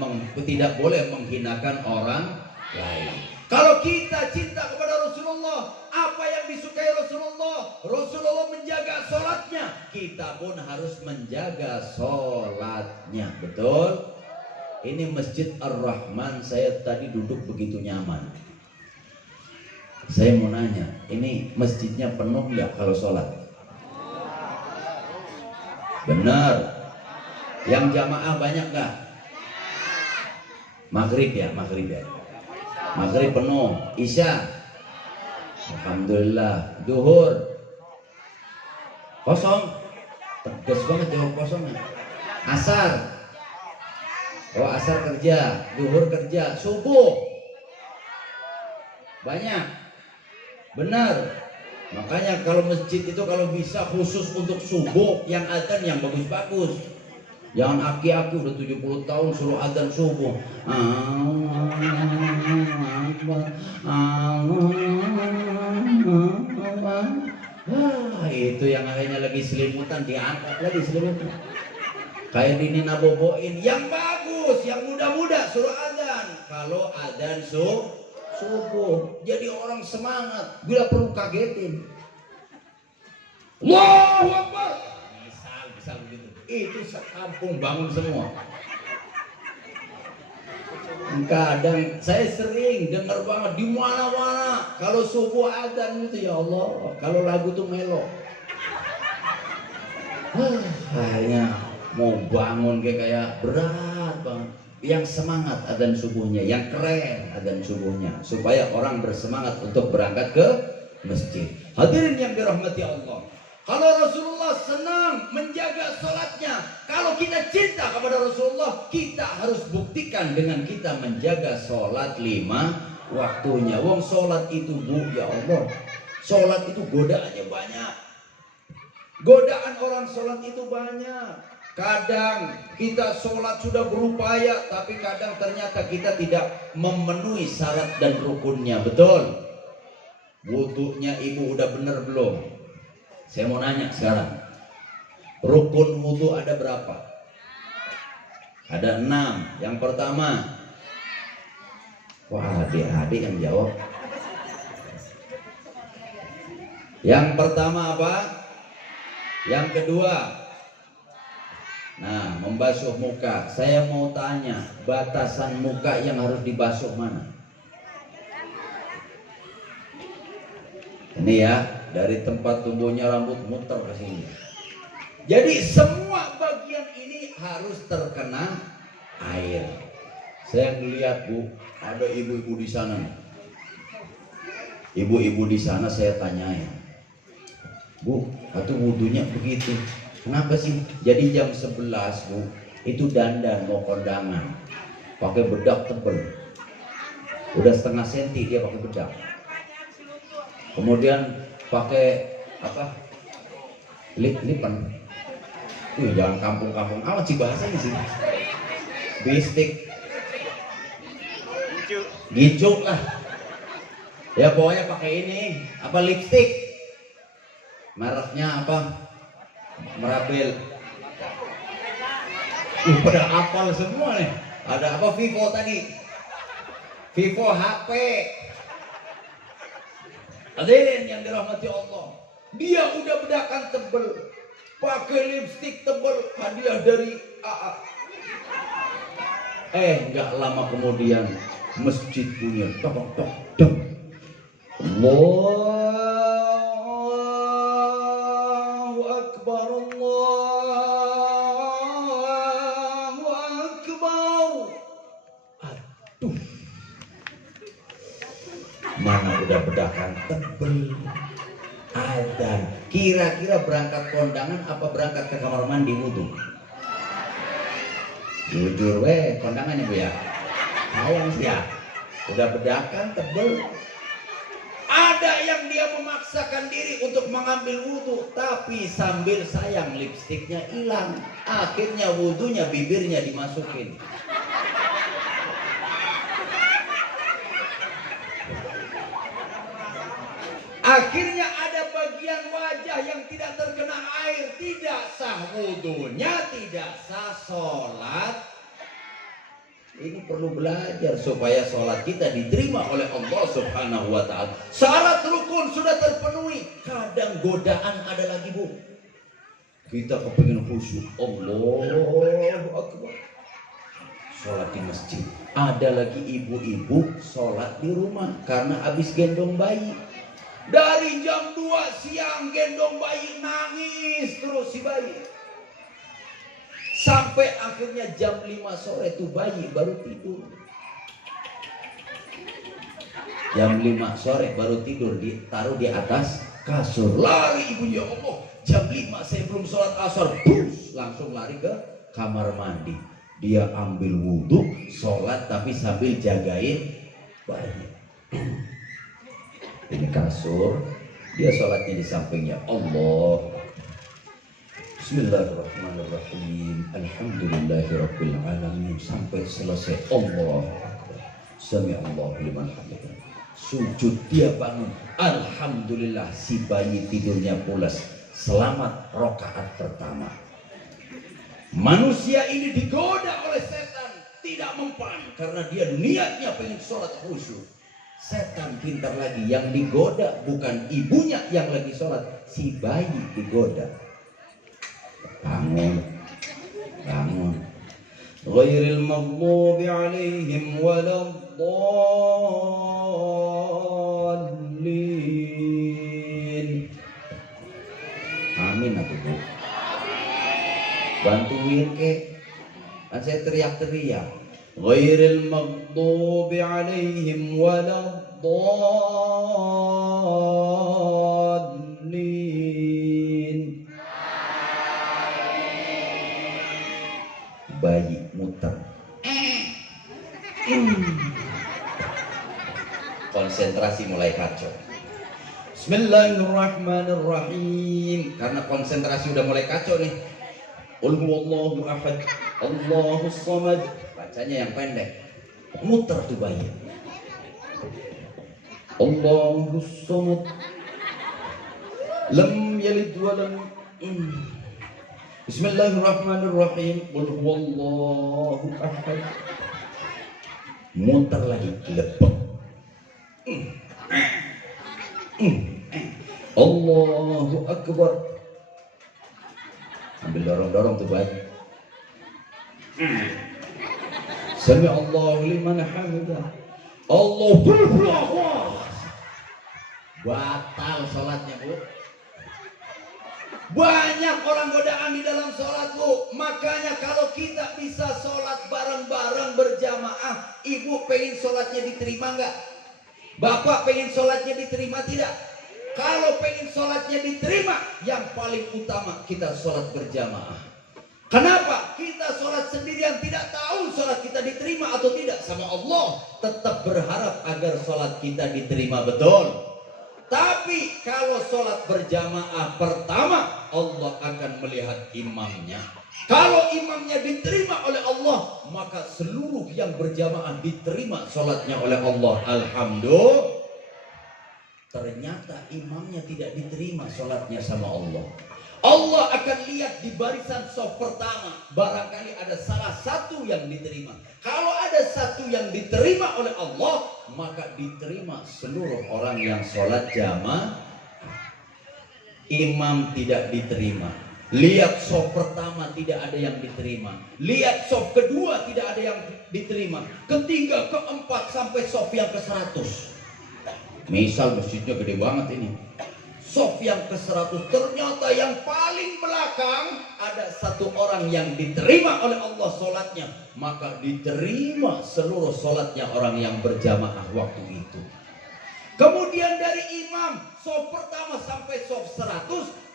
boleh menghinakan orang lain. Kalau kita cinta kepada Rasulullah, apa yang disukai Rasulullah? Rasulullah menjaga sholatnya, kita pun harus menjaga sholatnya. Betul? Ini Masjid Ar-Rahman, saya tadi duduk begitu nyaman. Saya mau nanya, ini masjidnya penuh nggak kalau sholat? Benar. Yang jamaah banyak nggak? Maghrib ya. Maghrib penuh. Isya, alhamdulillah. Duhur kosong. Tegas banget jawab kosongnya. Asar, asar kerja, duhur kerja, subuh banyak. Benar. Makanya kalau masjid itu kalau bisa khusus untuk subuh, yang adzan yang bagus-bagus. Jangan aki-aki udah 70 tahun suruh adzan subuh. itu yang akhirnya lagi selimutan diangkat lagi selimutan. Kayak ini naboboin yang bagus, yang muda-muda suruh adzan. Kalau adzan subuh, jadi orang semangat. Bila perlu kagetin. Allahu Akbar. Misal begitu. Itu sekampung bangun semua. Kadang saya sering dengar banget di mana-mana kalau subuh adzan itu, ya Allah, kalau lagu tuh melo. Akhirnya mau bangun kayak berat banget. Yang semangat adzan subuhnya, yang keren adzan subuhnya, supaya orang bersemangat untuk berangkat ke masjid. Hadirin yang dirahmati Allah, kalau Rasulullah senang menjaga sholatnya, kalau kita cinta kepada Rasulullah, kita harus buktikan dengan kita menjaga sholat 5 waktunya. Wong sholat itu, Bu, ya Allah, sholat itu godaannya banyak. Godaan orang sholat itu banyak. Kadang kita sholat sudah berupaya, tapi kadang ternyata kita tidak memenuhi syarat dan rukunnya. Betul? Wudunya ibu udah bener belum? Saya mau nanya sekarang. Rukun wudu ada berapa? Ada 6. Yang pertama, wah adik-adik yang jawab. Yang pertama apa? Yang kedua, nah, membasuh muka. Saya mau tanya, batasan muka yang harus dibasuh mana? Ini ya, dari tempat tumbuhnya rambut muter ke sini. Jadi semua bagian ini harus terkena air. Saya ngeliat, Bu, ada ibu-ibu di sana nih. Ibu-ibu di sana saya tanyain, Bu, atau wudunya begitu? Kenapa sih? Jadi jam 11, Bu, itu dandan mau kondangan, pakai bedak tebel, udah setengah senti dia pakai bedak. Kemudian pakai apa? Lip-lipan. Jangan kampung-kampung amat sih bahasanya sih. Bistik, gicuk lah. Ya pokoknya pakai ini apa, lipstick. Mereknya apa? Merabel. Pada hafal semua nih. Ada apa? Vivo tadi. Vivo HP. Hadirin yang dirahmati Allah, dia udah bedakan tebel, pakai lipstick tebel, hadiah dari AA. Nggak lama kemudian masjid punya tok. Allahu Akbar, Allahu Akbar. Aduh, mana udah bedakan tebel adzan. Kira-kira berangkat kondangan apa berangkat ke kamar mandi wudu? Jujur kondangannya, Bu ya. Sayang sih ya. Udah bedakan tebel. Ada yang dia memaksakan diri untuk mengambil wudu, tapi sambil sayang lipstiknya hilang. Akhirnya wudunya bibirnya dimasukin. Akhirnya ada bagian wajah yang tidak terkena air, tidak sah wudunya, tidak sah sholat. Ini perlu belajar supaya sholat kita diterima oleh Allah Subhanahu wa Ta'ala. Syarat rukun sudah terpenuhi, kadang godaan ada lagi, Bu. Kita kepingin khusyuk, Allahu Akbar, sholat di masjid. Ada lagi ibu-ibu sholat di rumah karena habis gendong bayi. Dari jam 2 siang gendong bayi, nangis terus si bayi. Sampai akhirnya jam 5 sore tuh bayi baru tidur. Jam 5 sore baru tidur, ditaruh di atas kasur. Lari ibunya, Allah, jam 5 saya belum sholat asar. Bus, langsung lari ke kamar mandi. Dia ambil wudhu, sholat tapi sambil jagain bayi. Ini kasur, dia sholatnya di sampingnya. Allah. Bismillahirrahmanirrahim. Alhamdulillahirabbil alamin. Sampai selesai. Allahu Akbar. Sami'allahu liman hamidah. Sujud dia bangun. Alhamdulillah, si bayi tidurnya pulas. Selamat rakaat pertama. Manusia ini digoda oleh setan, tidak mempan karena dia niatnya pengen sholat khusyuk. Setan pintar lagi, yang digoda bukan ibunya yang lagi sholat, si bayi digoda. Bangun, bangun. Ghairil maghdubi alaihim waladdallin. Amin atuh Bu. Bantuin ke, kan saya teriak-teriak. Ghairil maghdubi alaihim waladdallin. Bayi muter. Konsentrasi mulai kacau. Bismillahirrahmanirrahim. Karena konsentrasi udah mulai kacau nih. Qul huwallahu ahad, Allahus samad. Bacanya yang pendek. Muter tuh bayi. Allahus samad. Lam yalid wa lam. Bismillahirrahmanirrahim. Qul huwallahu ahad. Muter lagi, lepek. Allahu akbar. Ambil dorong-dorong tuh bayi. Sami Allahu liman hamidah. Allahu akbar. Batal salatnya, Bu. Banyak orang godaan di dalam sholat, Bu. Makanya kalau kita bisa sholat bareng-bareng berjamaah, ibu pengen sholatnya diterima nggak? Bapak pengen sholatnya diterima tidak? Kalau pengen sholatnya diterima, yang paling utama kita sholat berjamaah. Kenapa? Kita sholat sendirian tidak tahu sholat kita diterima atau tidak sama Allah. Tetap berharap agar sholat kita diterima betul. Tapi kalau sholat berjamaah pertama, Allah akan melihat imamnya. Kalau imamnya diterima oleh Allah, maka seluruh yang berjamaah diterima sholatnya oleh Allah. Alhamdulillah. Ternyata imamnya tidak diterima sholatnya sama Allah. Allah akan lihat di barisan shaf pertama, barangkali ada salah satu yang diterima. Kalau ada satu yang diterima oleh Allah, maka diterima seluruh orang yang sholat jamaah. Imam tidak diterima. Lihat shaf pertama tidak ada yang diterima. Lihat shaf kedua tidak ada yang diterima. Ketiga, keempat sampai shaf yang ke-100. Misal masjidnya gede banget ini. Shaf yang ke-100, ternyata yang paling belakang ada satu orang yang diterima oleh Allah sholatnya, maka diterima seluruh sholatnya orang yang berjamaah waktu itu. Kemudian dari imam, shaf pertama sampai shaf 100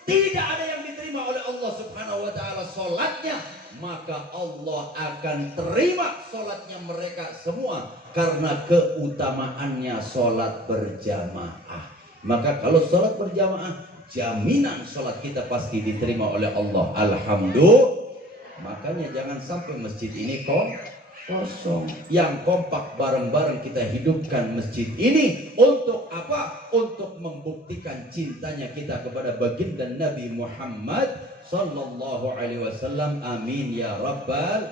tidak ada yang diterima oleh Allah Subhanahu wa ta'ala sholatnya, maka Allah akan terima sholatnya mereka semua karena keutamaannya sholat berjamaah. Maka kalau sholat berjamaah, jaminan sholat kita pasti diterima oleh Allah. Alhamdulillah. Makanya jangan sampai masjid ini kosong. Yang kompak bareng-bareng kita hidupkan masjid ini. Untuk apa? Untuk membuktikan cintanya kita kepada baginda Nabi Muhammad sallallahu alaihi wasallam. Amin ya rabbal.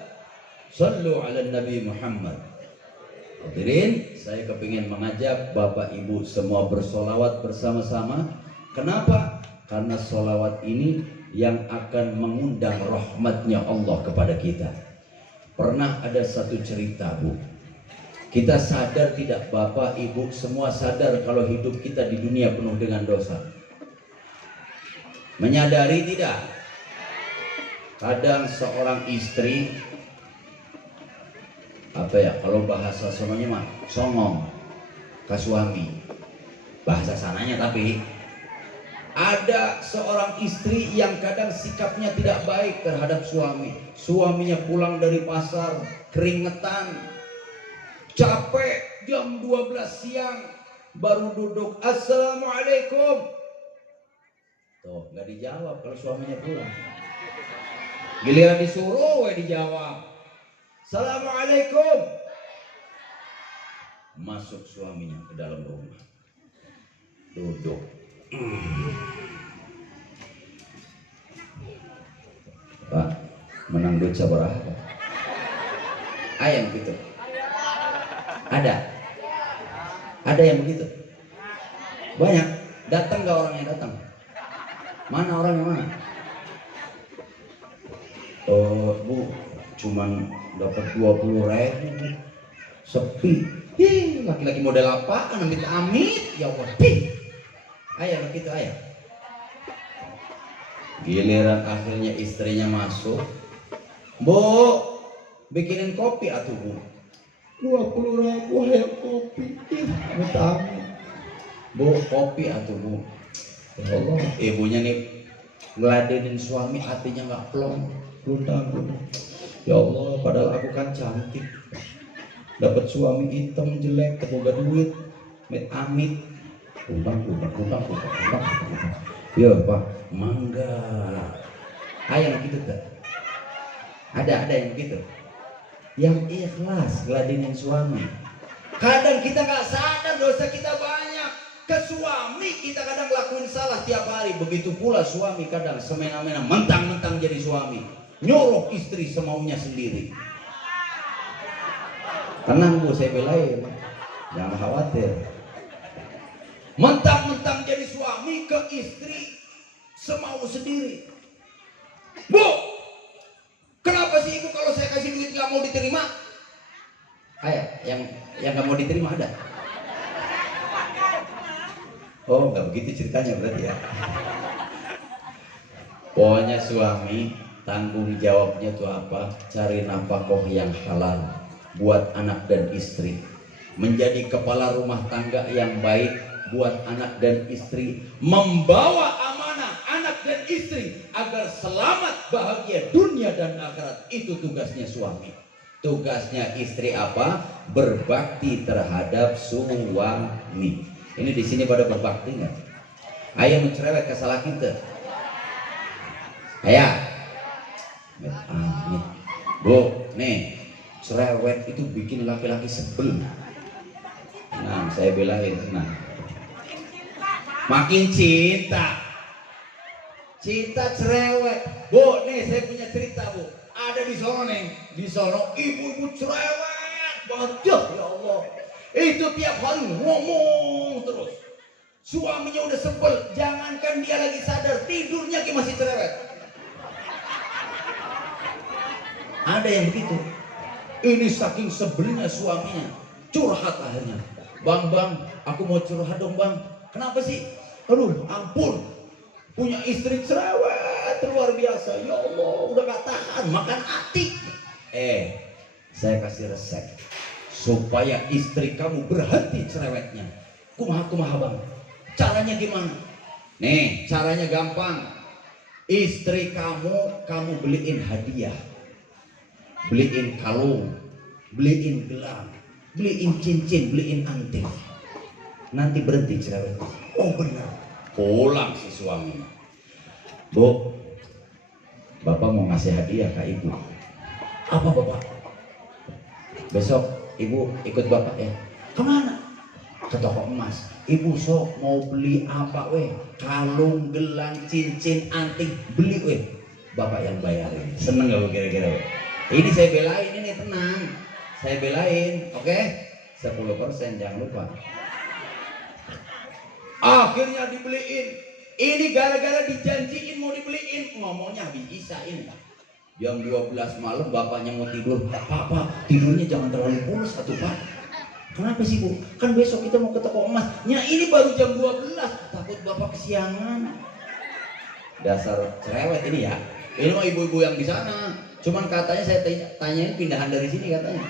Sallu ala Nabi Muhammad. Hadirin, saya kepingin mengajak Bapak Ibu semua bersolawat bersama-sama. Kenapa? Karena solawat ini yang akan mengundang rahmatnya Allah kepada kita. Pernah ada satu cerita, Bu. Kita sadar tidak, Bapak Ibu semua sadar kalau hidup kita di dunia penuh dengan dosa? Menyadari tidak? Kadang seorang istri, apa ya, kalau bahasa sononya mah songong ke suami, bahasa sananya. Tapi ada seorang istri yang kadang sikapnya tidak baik terhadap suami. Suaminya pulang dari pasar keringetan, capek, jam 12 siang baru duduk, assalamualaikum. Tuh nggak dijawab kalau suaminya pulang. Giliran disuruh dijawab, assalamualaikum. Masuk suaminya ke dalam rumah, duduk. menang duit sabaraha. Ayam gitu. Ada yang begitu. Banyak. Datang gak orang yang datang? Mana orang yang mana? Oh bu, cuman dapat 20.000. Sepi. Laki-laki model apaan? Amit-amit. Ya Allah. Ayah begitu ayah. Giliran akhirnya istrinya masuk. Bu, bikinin kopi atuh bu. 20.000 ayah kopi. Amit-amit. Bu, kopi atuh bu. Ya Allah, ibunya nih ngeladenin suami, hatinya nggak plong. Gundah. Ya Allah, padahal aku kan cantik. Dapat suami hitam jelek, keboga duit, amit. Undang. Ya Pak, mangga. Ayam gitu kan? Ada yang gitu. Yang ikhlas ngeladenin suami. Kadang kita nggak sadar dosa kita banyak. Ke suami kita kadang lakuin salah tiap hari. Begitu pula suami kadang semena-mena mentang-mentang jadi suami, nyuruh istri semaunya sendiri. Tenang bu, saya belain, jangan khawatir. Mentang-mentang jadi suami ke istri semau sendiri. Bu, kenapa sih ibu kalau saya kasih duit nggak mau diterima? Ayah, yang nggak mau diterima ada? Oh, nggak begitu ceritanya berarti ya. Pokoknya suami tanggung jawabnya tuh apa? Cari nafkah yang halal buat anak dan istri. Menjadi kepala rumah tangga yang baik buat anak dan istri. Membawa amanah anak dan istri agar selamat bahagia dunia dan akhirat. Itu tugasnya suami. Tugasnya istri apa? Berbakti terhadap suami. Ini di sini pada berbakti nggak? Ayah mencerewet ke salah kita. Ayah, amit. Bu, nih cerewet itu bikin laki-laki sebel. Nah, saya belain, tenang. Makin cinta cerewet. Bu, nih saya punya cerita bu. Ada di sono nih, di sono ibu-ibu cerewet banget. Ya Allah. Itu tiap hari ngomong terus. Suaminya udah sebel, jangankan dia lagi sadar, tidurnya masih cerewet. Ada yang begitu. Ini saking sebelnya suaminya, curhat akhirnya. Bang, aku mau curhat dong bang. Kenapa sih? Aduh, ampun. Punya istri cerewet luar biasa. Ya Allah, udah gak tahan makan atik. Saya kasih resep supaya istri kamu berhenti cerewetnya. Kumaha bang. Caranya gimana? Nih, caranya gampang. Istri kamu beliin hadiah. Beliin kalung, beliin gelang, beliin cincin, beliin anting. Nanti berhenti cerewet. Oh benar. Pulang si suami. Bu, bapak mau ngasih hadiah ke ibu. Apa bapak? Besok ibu ikut bapak ya. Kemana? Ke toko emas. Ibu sok mau beli apa weh? Kalung, gelang, cincin, anting, beli weh. Bapak yang bayarin. Seneng gak kira-kira weh? Ini saya belain, ini tenang. Saya belain, oke? 10% jangan lupa. Akhirnya dibeliin. Ini gara-gara dijanjiin mau dibeliin. Ngomongnya habis Isya ini. Jam 12 malam bapaknya mau tidur. Pak, tidurnya jangan terlalu pulas atuh Pak. Kenapa sih Bu? Kan besok kita mau ke toko emas. Ya ini baru jam 12. Takut bapak kesiangan. Dasar cerewet ini ya. Ini mah ibu-ibu yang di sana. Cuman katanya saya tanyain pindahan dari sini katanya.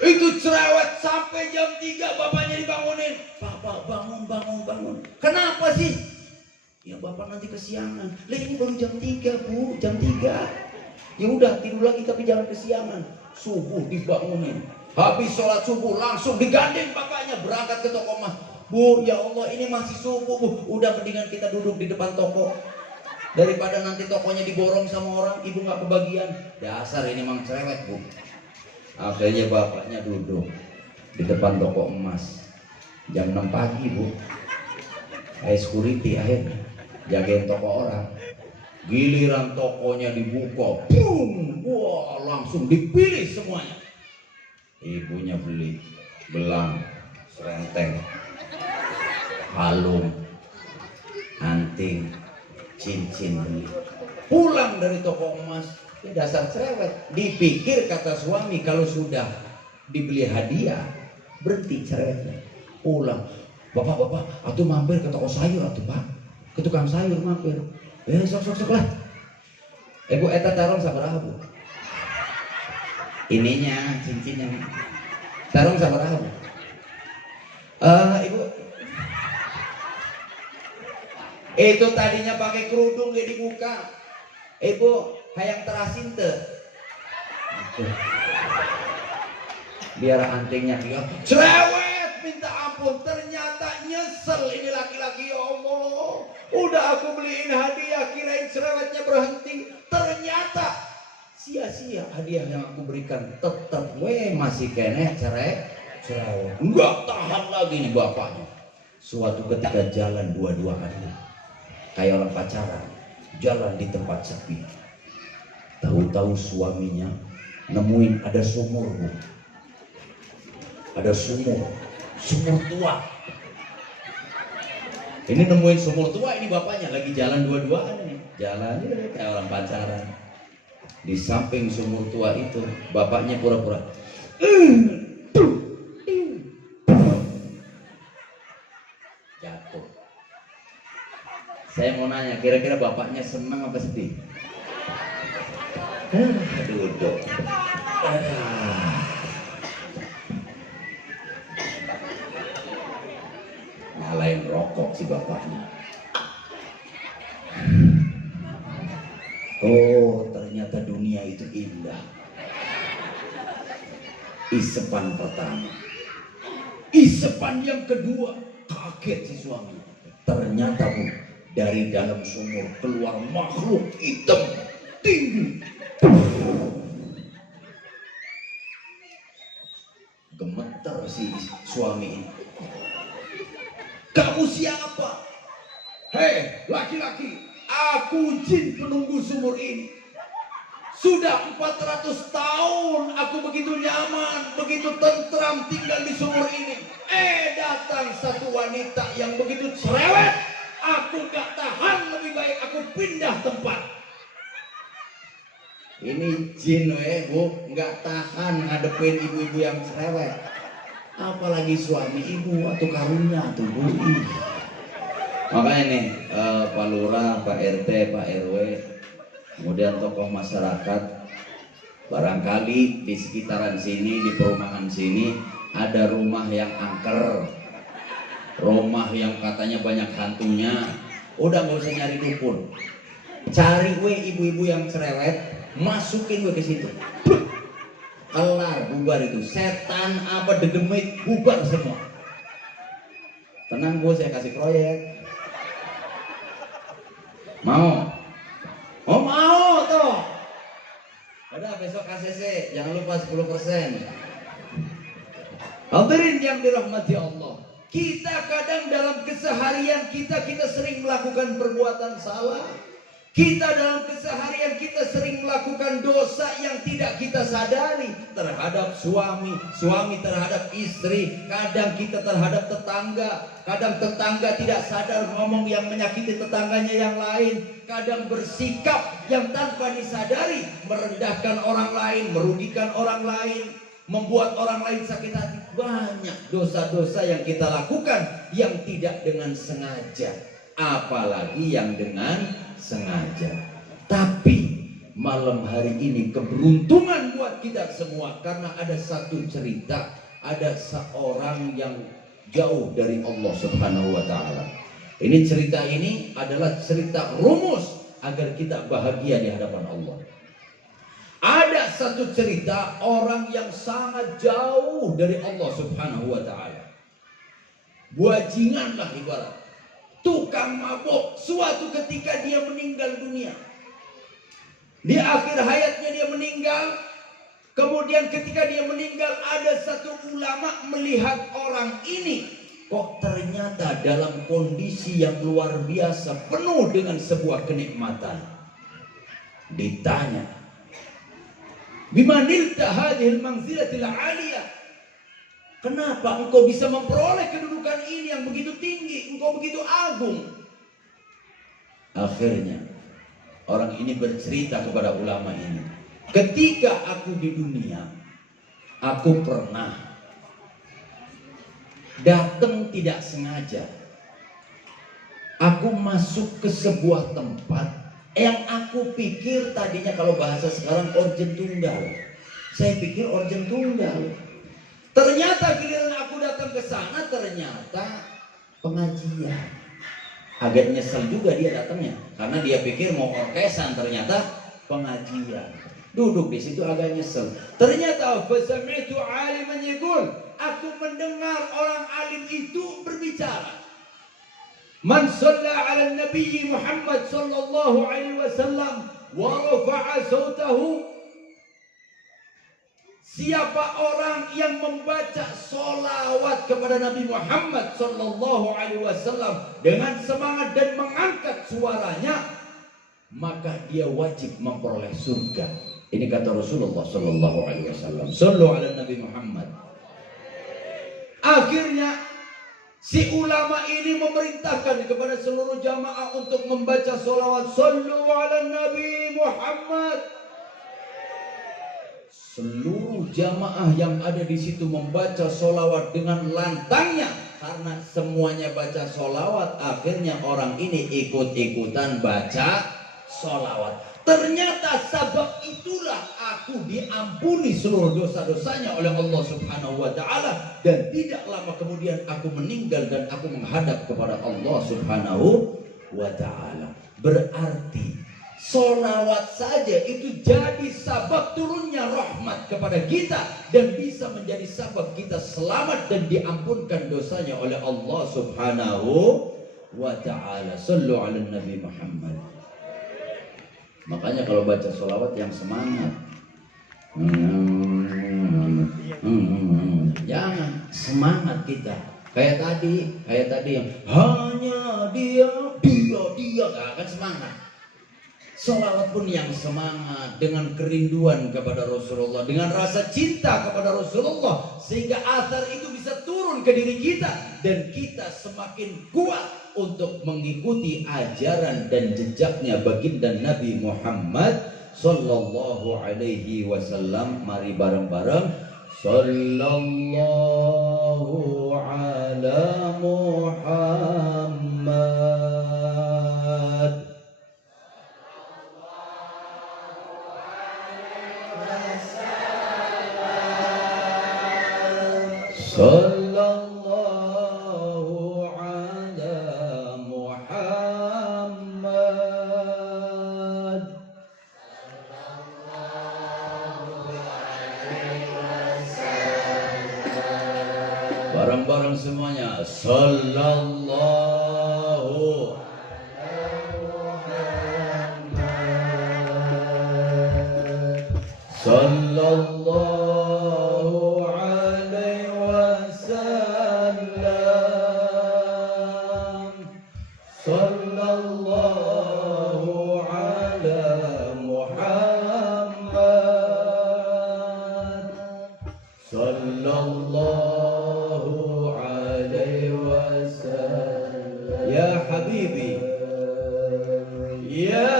Itu cerewet sampai jam 3 bapaknya dibangunin. Bapak bangun. Kenapa sih? Ya bapak nanti kesiangan. Lah ini baru jam 3 bu, jam 3. Ya udah tidur lagi tapi jangan kesiangan. Subuh dibangunin. Habis sholat subuh langsung digandeng bapaknya berangkat ke toko emas. Bu, ya Allah ini masih subuh bu. Udah mendingan kita duduk di depan toko. Daripada nanti tokonya diborong sama orang, ibu nggak kebagian. Dasar ini memang cerewet bu. Akhirnya bapaknya duduk di depan toko emas. Jam 6 pagi bu. Security akhirnya jagain toko orang. Giliran tokonya dibuka, boom, wah langsung dipilih semuanya. Ibunya beli belang, serenteng, kalung, anting, cincin beli. Pulang dari toko emas, ini dasar cerewet. Dipikir kata suami kalau sudah dibeli hadiah berhenti cerewetnya. Pulang, bapak, atuh mampir ke toko sayur atuh pak, ke tukang sayur mampir. Sok lah. Bu eta tarong sabaraha bu? Ininya cincinnya. Tarong sabaraha bu? Ibu. Itu tadinya pakai kerudung di muka. Ibu hayang terasin teh. Biar antingnya dia cerewet minta ampun. Ternyata nyesel ini laki-laki, ya Allah. Udah aku beliin hadiah, kirain cerewetnya berhenti. Ternyata sia-sia hadiah yang aku berikan. Tetap masih kene cerewet. Enggak tahan lagi nih bapaknya. Suatu ketika jalan dua-duaan, kayak orang pacaran, jalan di tempat sepi. Tahu-tahu suaminya nemuin ada sumur bu. Ada sumur tua. Ini nemuin sumur tua, ini bapaknya lagi jalan dua-duaan nih. Jalan kayak orang pacaran. Di samping sumur tua itu, bapaknya pura-pura. Jatuh. Saya mau nanya, kira-kira bapaknya senang apa sedih? Duduk. Nyalain rokok si bapaknya. Oh, ternyata dunia itu indah. Isepan pertama, isepan yang kedua, kaget si suami. Ternyata bu, dari dalam sumur keluar makhluk hitam tinggi. Gemeter si suami ini. Kamu siapa? Hei laki-laki, aku jin penunggu sumur ini. Sudah 400 tahun aku begitu nyaman, begitu tentram tinggal di sumur ini. Datang satu wanita yang begitu cerewet. Aku gak tahan, lebih baik aku pindah tempat. Ini jin bu, gak tahan ngadepin ibu-ibu yang cerewet. Apalagi suami ibu atau karunya atau bu. Makanya nih Pak Lurah, Pak RT, Pak RW, kemudian tokoh masyarakat, barangkali di sekitaran sini, di perumahan sini ada rumah yang angker, rumah yang katanya banyak hantunya. Udah gak usah nyari dukun, cari ibu-ibu yang cerewet, masukin ke situ. Kelar, bubar itu. Setan apa dedemit bubar semua. Tenang bu, saya kasih proyek. Mau? Oh mau toh. Udah besok KCC, jangan lupa 10%. Hadirin yang dirahmati Allah. Kita kadang dalam keseharian kita sering melakukan perbuatan salah. Kita dalam keseharian kita sering melakukan dosa yang tidak kita sadari terhadap suami terhadap istri, kadang kita terhadap tetangga, kadang tetangga tidak sadar ngomong yang menyakiti tetangganya yang lain, kadang bersikap yang tanpa disadari merendahkan orang lain, merugikan orang lain, membuat orang lain sakit hati. Banyak dosa-dosa yang kita lakukan yang tidak dengan sengaja, apalagi yang dengan sengaja. Tapi malam hari ini keberuntungan buat kita semua, karena ada satu cerita, ada seorang yang jauh dari Allah Subhanahu wa taala. Ini cerita ini adalah cerita rumus agar kita bahagia di hadapan Allah. Ada satu cerita orang yang sangat jauh dari Allah Subhanahu wa taala. Buajingan lah ibarat, tukang mabuk. Suatu ketika dia meninggal dunia. Di akhir hayatnya dia meninggal. Kemudian ketika dia meninggal, ada satu ulama melihat orang ini kok ternyata dalam kondisi yang luar biasa, penuh dengan sebuah kenikmatan. Ditanya, bimanilta hadhil manzilatil aliyah, kenapa engkau bisa memperoleh kedudukan ini yang begitu tinggi, engkau begitu agung? Akhirnya orang ini bercerita kepada ulama ini, ketika aku di dunia, aku pernah datang tidak sengaja. Aku masuk ke sebuah tempat yang aku pikir tadinya, kalau bahasa sekarang, orjen tunggal. Saya pikir orjen tunggal. Ternyata giliran aku datang ke sana, ternyata pengajian. Agak nyesel juga dia datangnya, karena dia pikir mau orkesan, ternyata pengajian. Duduk di situ agak nyesel. Ternyata fasami'tu 'aliman yaqul, aku mendengar orang alim itu berbicara. Man shalla 'ala Nabi Muhammad sallallahu alaihi wasallam wa rafa'a sautahu, siapa orang yang membaca solawat kepada Nabi Muhammad sallallahu alaihi wasallam dengan semangat dan mengangkat suaranya, maka dia wajib memperoleh surga. Ini kata Rasulullah sallallahu alaihi wasallam. Sallu ala Nabi Muhammad. Akhirnya si ulama ini memerintahkan kepada seluruh jamaah untuk membaca solawat. Sallu ala Nabi Muhammad. Seluruh jamaah yang ada di situ membaca solawat dengan lantangnya, karena semuanya baca solawat. Akhirnya orang ini ikut-ikutan baca solawat. Ternyata sebab itulah aku diampuni seluruh dosa-dosanya oleh Allah Subhanahu wa Ta'ala, dan tidak lama kemudian aku meninggal dan aku menghadap kepada Allah Subhanahu wa Ta'ala. Berarti solawat saja itu jadi sebab turunnya rahmat kepada kita, dan bisa menjadi sebab kita selamat dan diampunkan dosanya oleh Allah Subhanahu wa Ta'ala. Sallu ala Nabi Muhammad. Makanya kalau baca solawat yang semangat, jangan semangat kita kayak tadi yang hanya dia, gak akan semangat. Solawat pun yang semangat, dengan kerinduan kepada Rasulullah, dengan rasa cinta kepada Rasulullah, sehingga athar itu bisa turun ke diri kita, dan kita semakin kuat untuk mengikuti ajaran dan jejaknya baginda Nabi Muhammad sallallahu alaihi wasallam. Mari bareng-bareng. Sallallahu ala Muhammad. Sallallahu ala Muhammad. Bareng-bareng semuanya. Sallallahu sallallahu alaihi wasallam. Sallallahu ala Muhammad. Sallallahu alaihi wasallam. Ya habibi, ya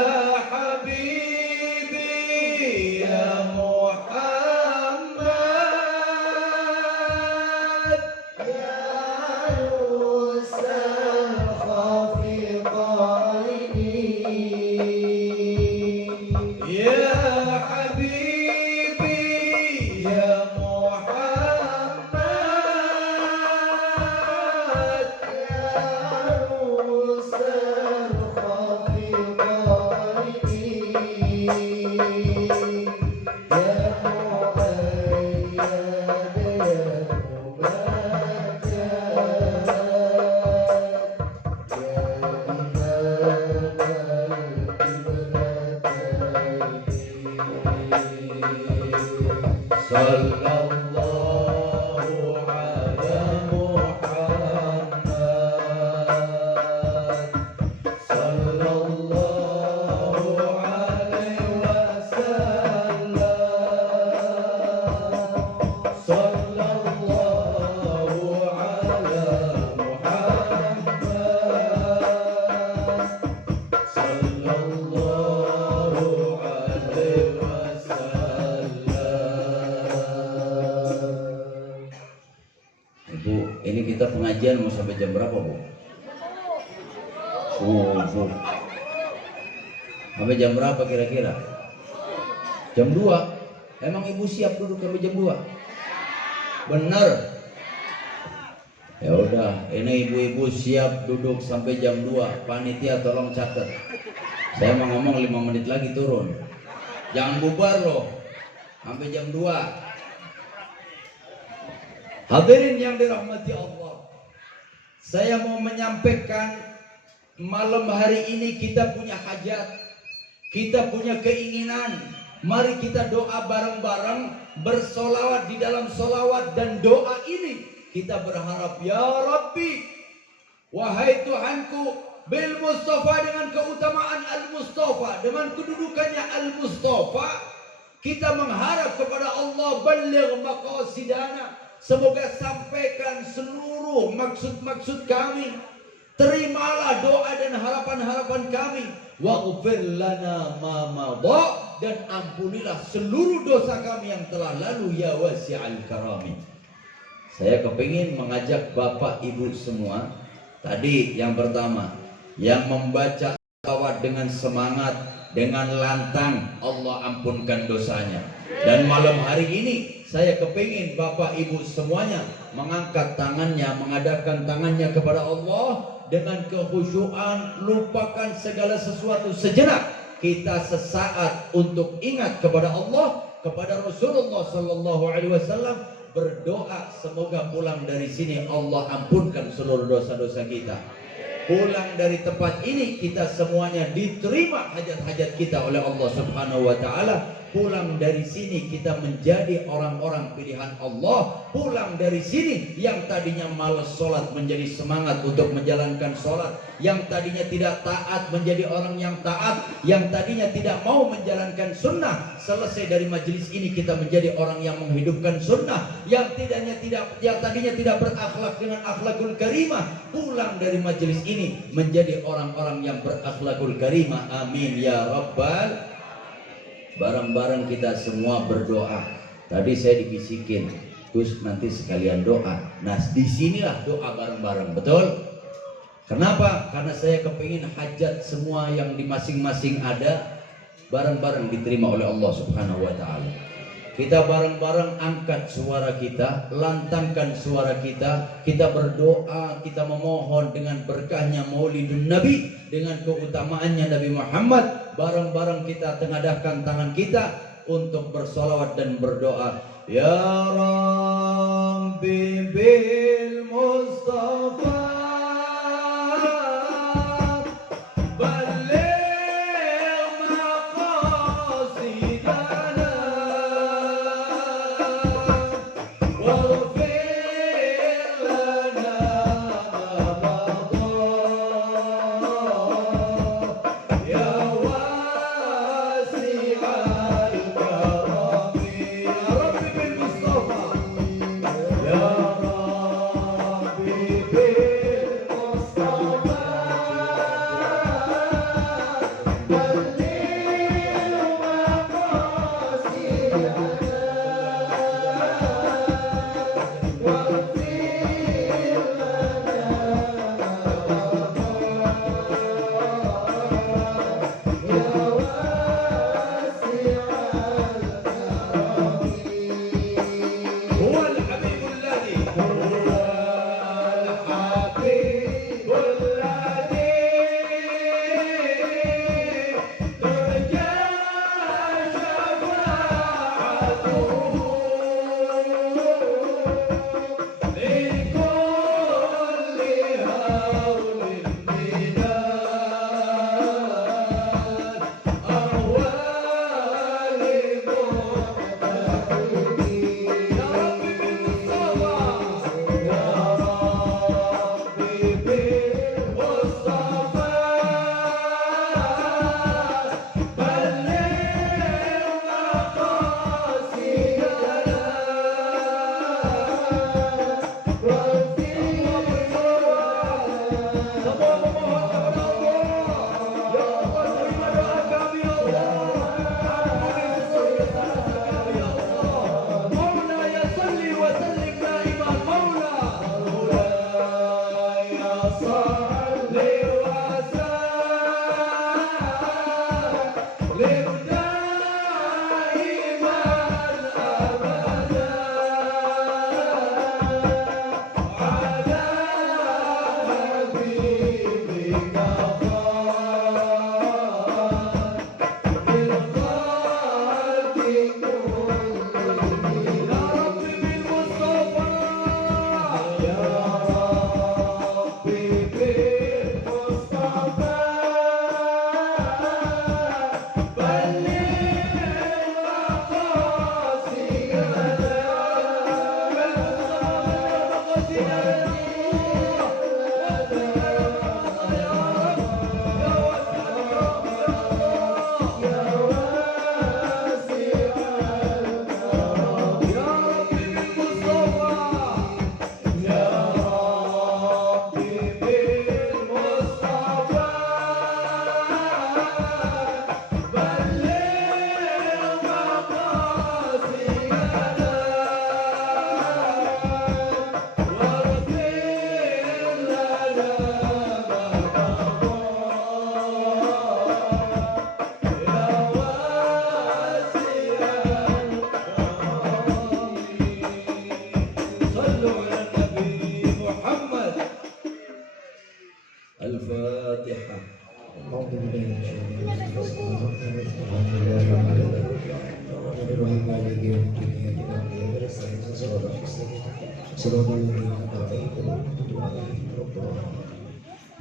sallallahu alaihi pengajian mau sampai jam berapa, Bu? Subuh. Sampai jam berapa kira-kira? Jam 2. Emang ibu siap duduk sampai jam 2? Bener. Ya udah, ini ibu-ibu siap duduk sampai jam 2. Panitia tolong catat. Saya mau ngomong 5 menit lagi turun. Jangan bubar loh. Sampai jam 2. Hadirin yang dirahmati Allah. Saya mau menyampaikan malam hari ini kita punya hajat. Kita punya keinginan. Mari kita doa bareng-bareng, bersolawat di dalam solawat dan doa ini. Kita berharap, ya Rabbi, wahai Tuhanku, bil Mustafa, dengan keutamaan Al-Mustafa, dengan kedudukannya Al-Mustafa, kita mengharap kepada Allah, baligh maqasidana, semoga sampaikan seluruh maksud-maksud kami. Terimalah doa dan harapan-harapan kami. Waghfir lana ma madha, dan ampunilah seluruh dosa kami yang telah lalu ya wasi'al karami. Saya kepingin mengajak Bapak Ibu semua. Tadi yang pertama, yang membaca salawat dengan semangat, dengan lantang, Allah ampunkan dosanya. Dan malam hari ini saya kepingin Bapak Ibu semuanya mengangkat tangannya, mengadakan tangannya kepada Allah dengan kekhusyuan, lupakan segala sesuatu sejenak. Kita sesaat untuk ingat kepada Allah, kepada Rasulullah sallallahu alaihi wasallam, berdoa semoga pulang dari sini Allah ampunkan seluruh dosa-dosa kita. Pulang dari tempat ini kita semuanya diterima hajat-hajat kita oleh Allah Subhanahu wa taala. Pulang dari sini kita menjadi orang-orang pilihan Allah. Pulang dari sini yang tadinya malas sholat menjadi semangat untuk menjalankan sholat. Yang tadinya tidak taat menjadi orang yang taat. Yang tadinya tidak mau menjalankan sunnah, selesai dari majelis ini kita menjadi orang yang menghidupkan sunnah. Yang tadinya tidak berakhlak dengan akhlakul karimah, pulang dari majelis ini menjadi orang-orang yang berakhlakul karimah. Amin ya rabbal. Bareng-bareng kita semua berdoa. Tadi saya dibisikin, Gus nanti sekalian doa. Nah disinilah doa bareng-bareng, betul? Kenapa? Karena saya kepingin hajat semua yang di masing-masing ada bareng-bareng diterima oleh Allah Subhanahu wa taala. Kita bareng-bareng angkat suara kita, lantangkan suara kita, kita berdoa, kita memohon dengan berkahnya Maulidun Nabi, dengan keutamaannya Nabi Muhammad. Bareng-bareng kita tengadahkan tangan kita untuk bersolawat dan berdoa. Ya Rabbi bil Mustafa Baby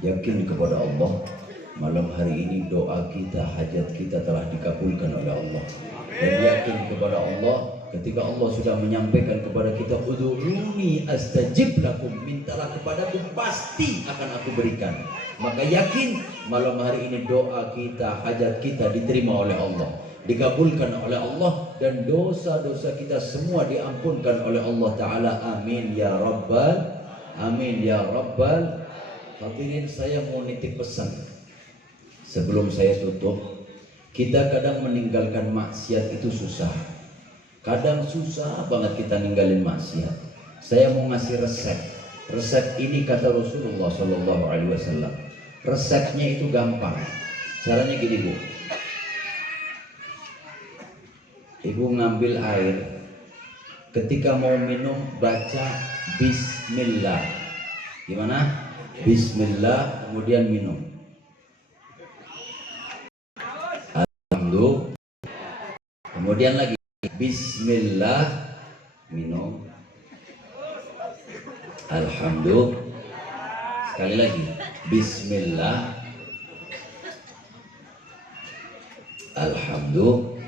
Yakin kepada Allah, malam hari ini doa kita, hajat kita telah dikabulkan oleh Allah. Dan yakin kepada Allah, ketika Allah sudah menyampaikan kepada kita, ud'uuni astajib lakum, mintalah kepadaku pasti akan aku berikan. Maka yakin malam hari ini doa kita, hajat kita diterima oleh Allah, dikabulkan oleh Allah, dan dosa-dosa kita semua diampunkan oleh Allah Ta'ala. Amin ya Rabbal, amin ya Rabbal. Hadirin, saya mau nitip pesan sebelum saya tutup. Kita kadang meninggalkan maksiat itu susah. Kadang susah banget kita ninggalin maksiat. Saya mau ngasih resep. Resep ini kata Rasulullah SAW. Resepnya itu gampang. Caranya gini, Bu. Ibu ngambil air. Ketika mau minum, baca Bismillah. Gimana? Bismillah, kemudian minum. Alhamdulillah. Kemudian lagi Bismillah, minum. Alhamdulillah. Sekali lagi Bismillah. Alhamdulillah.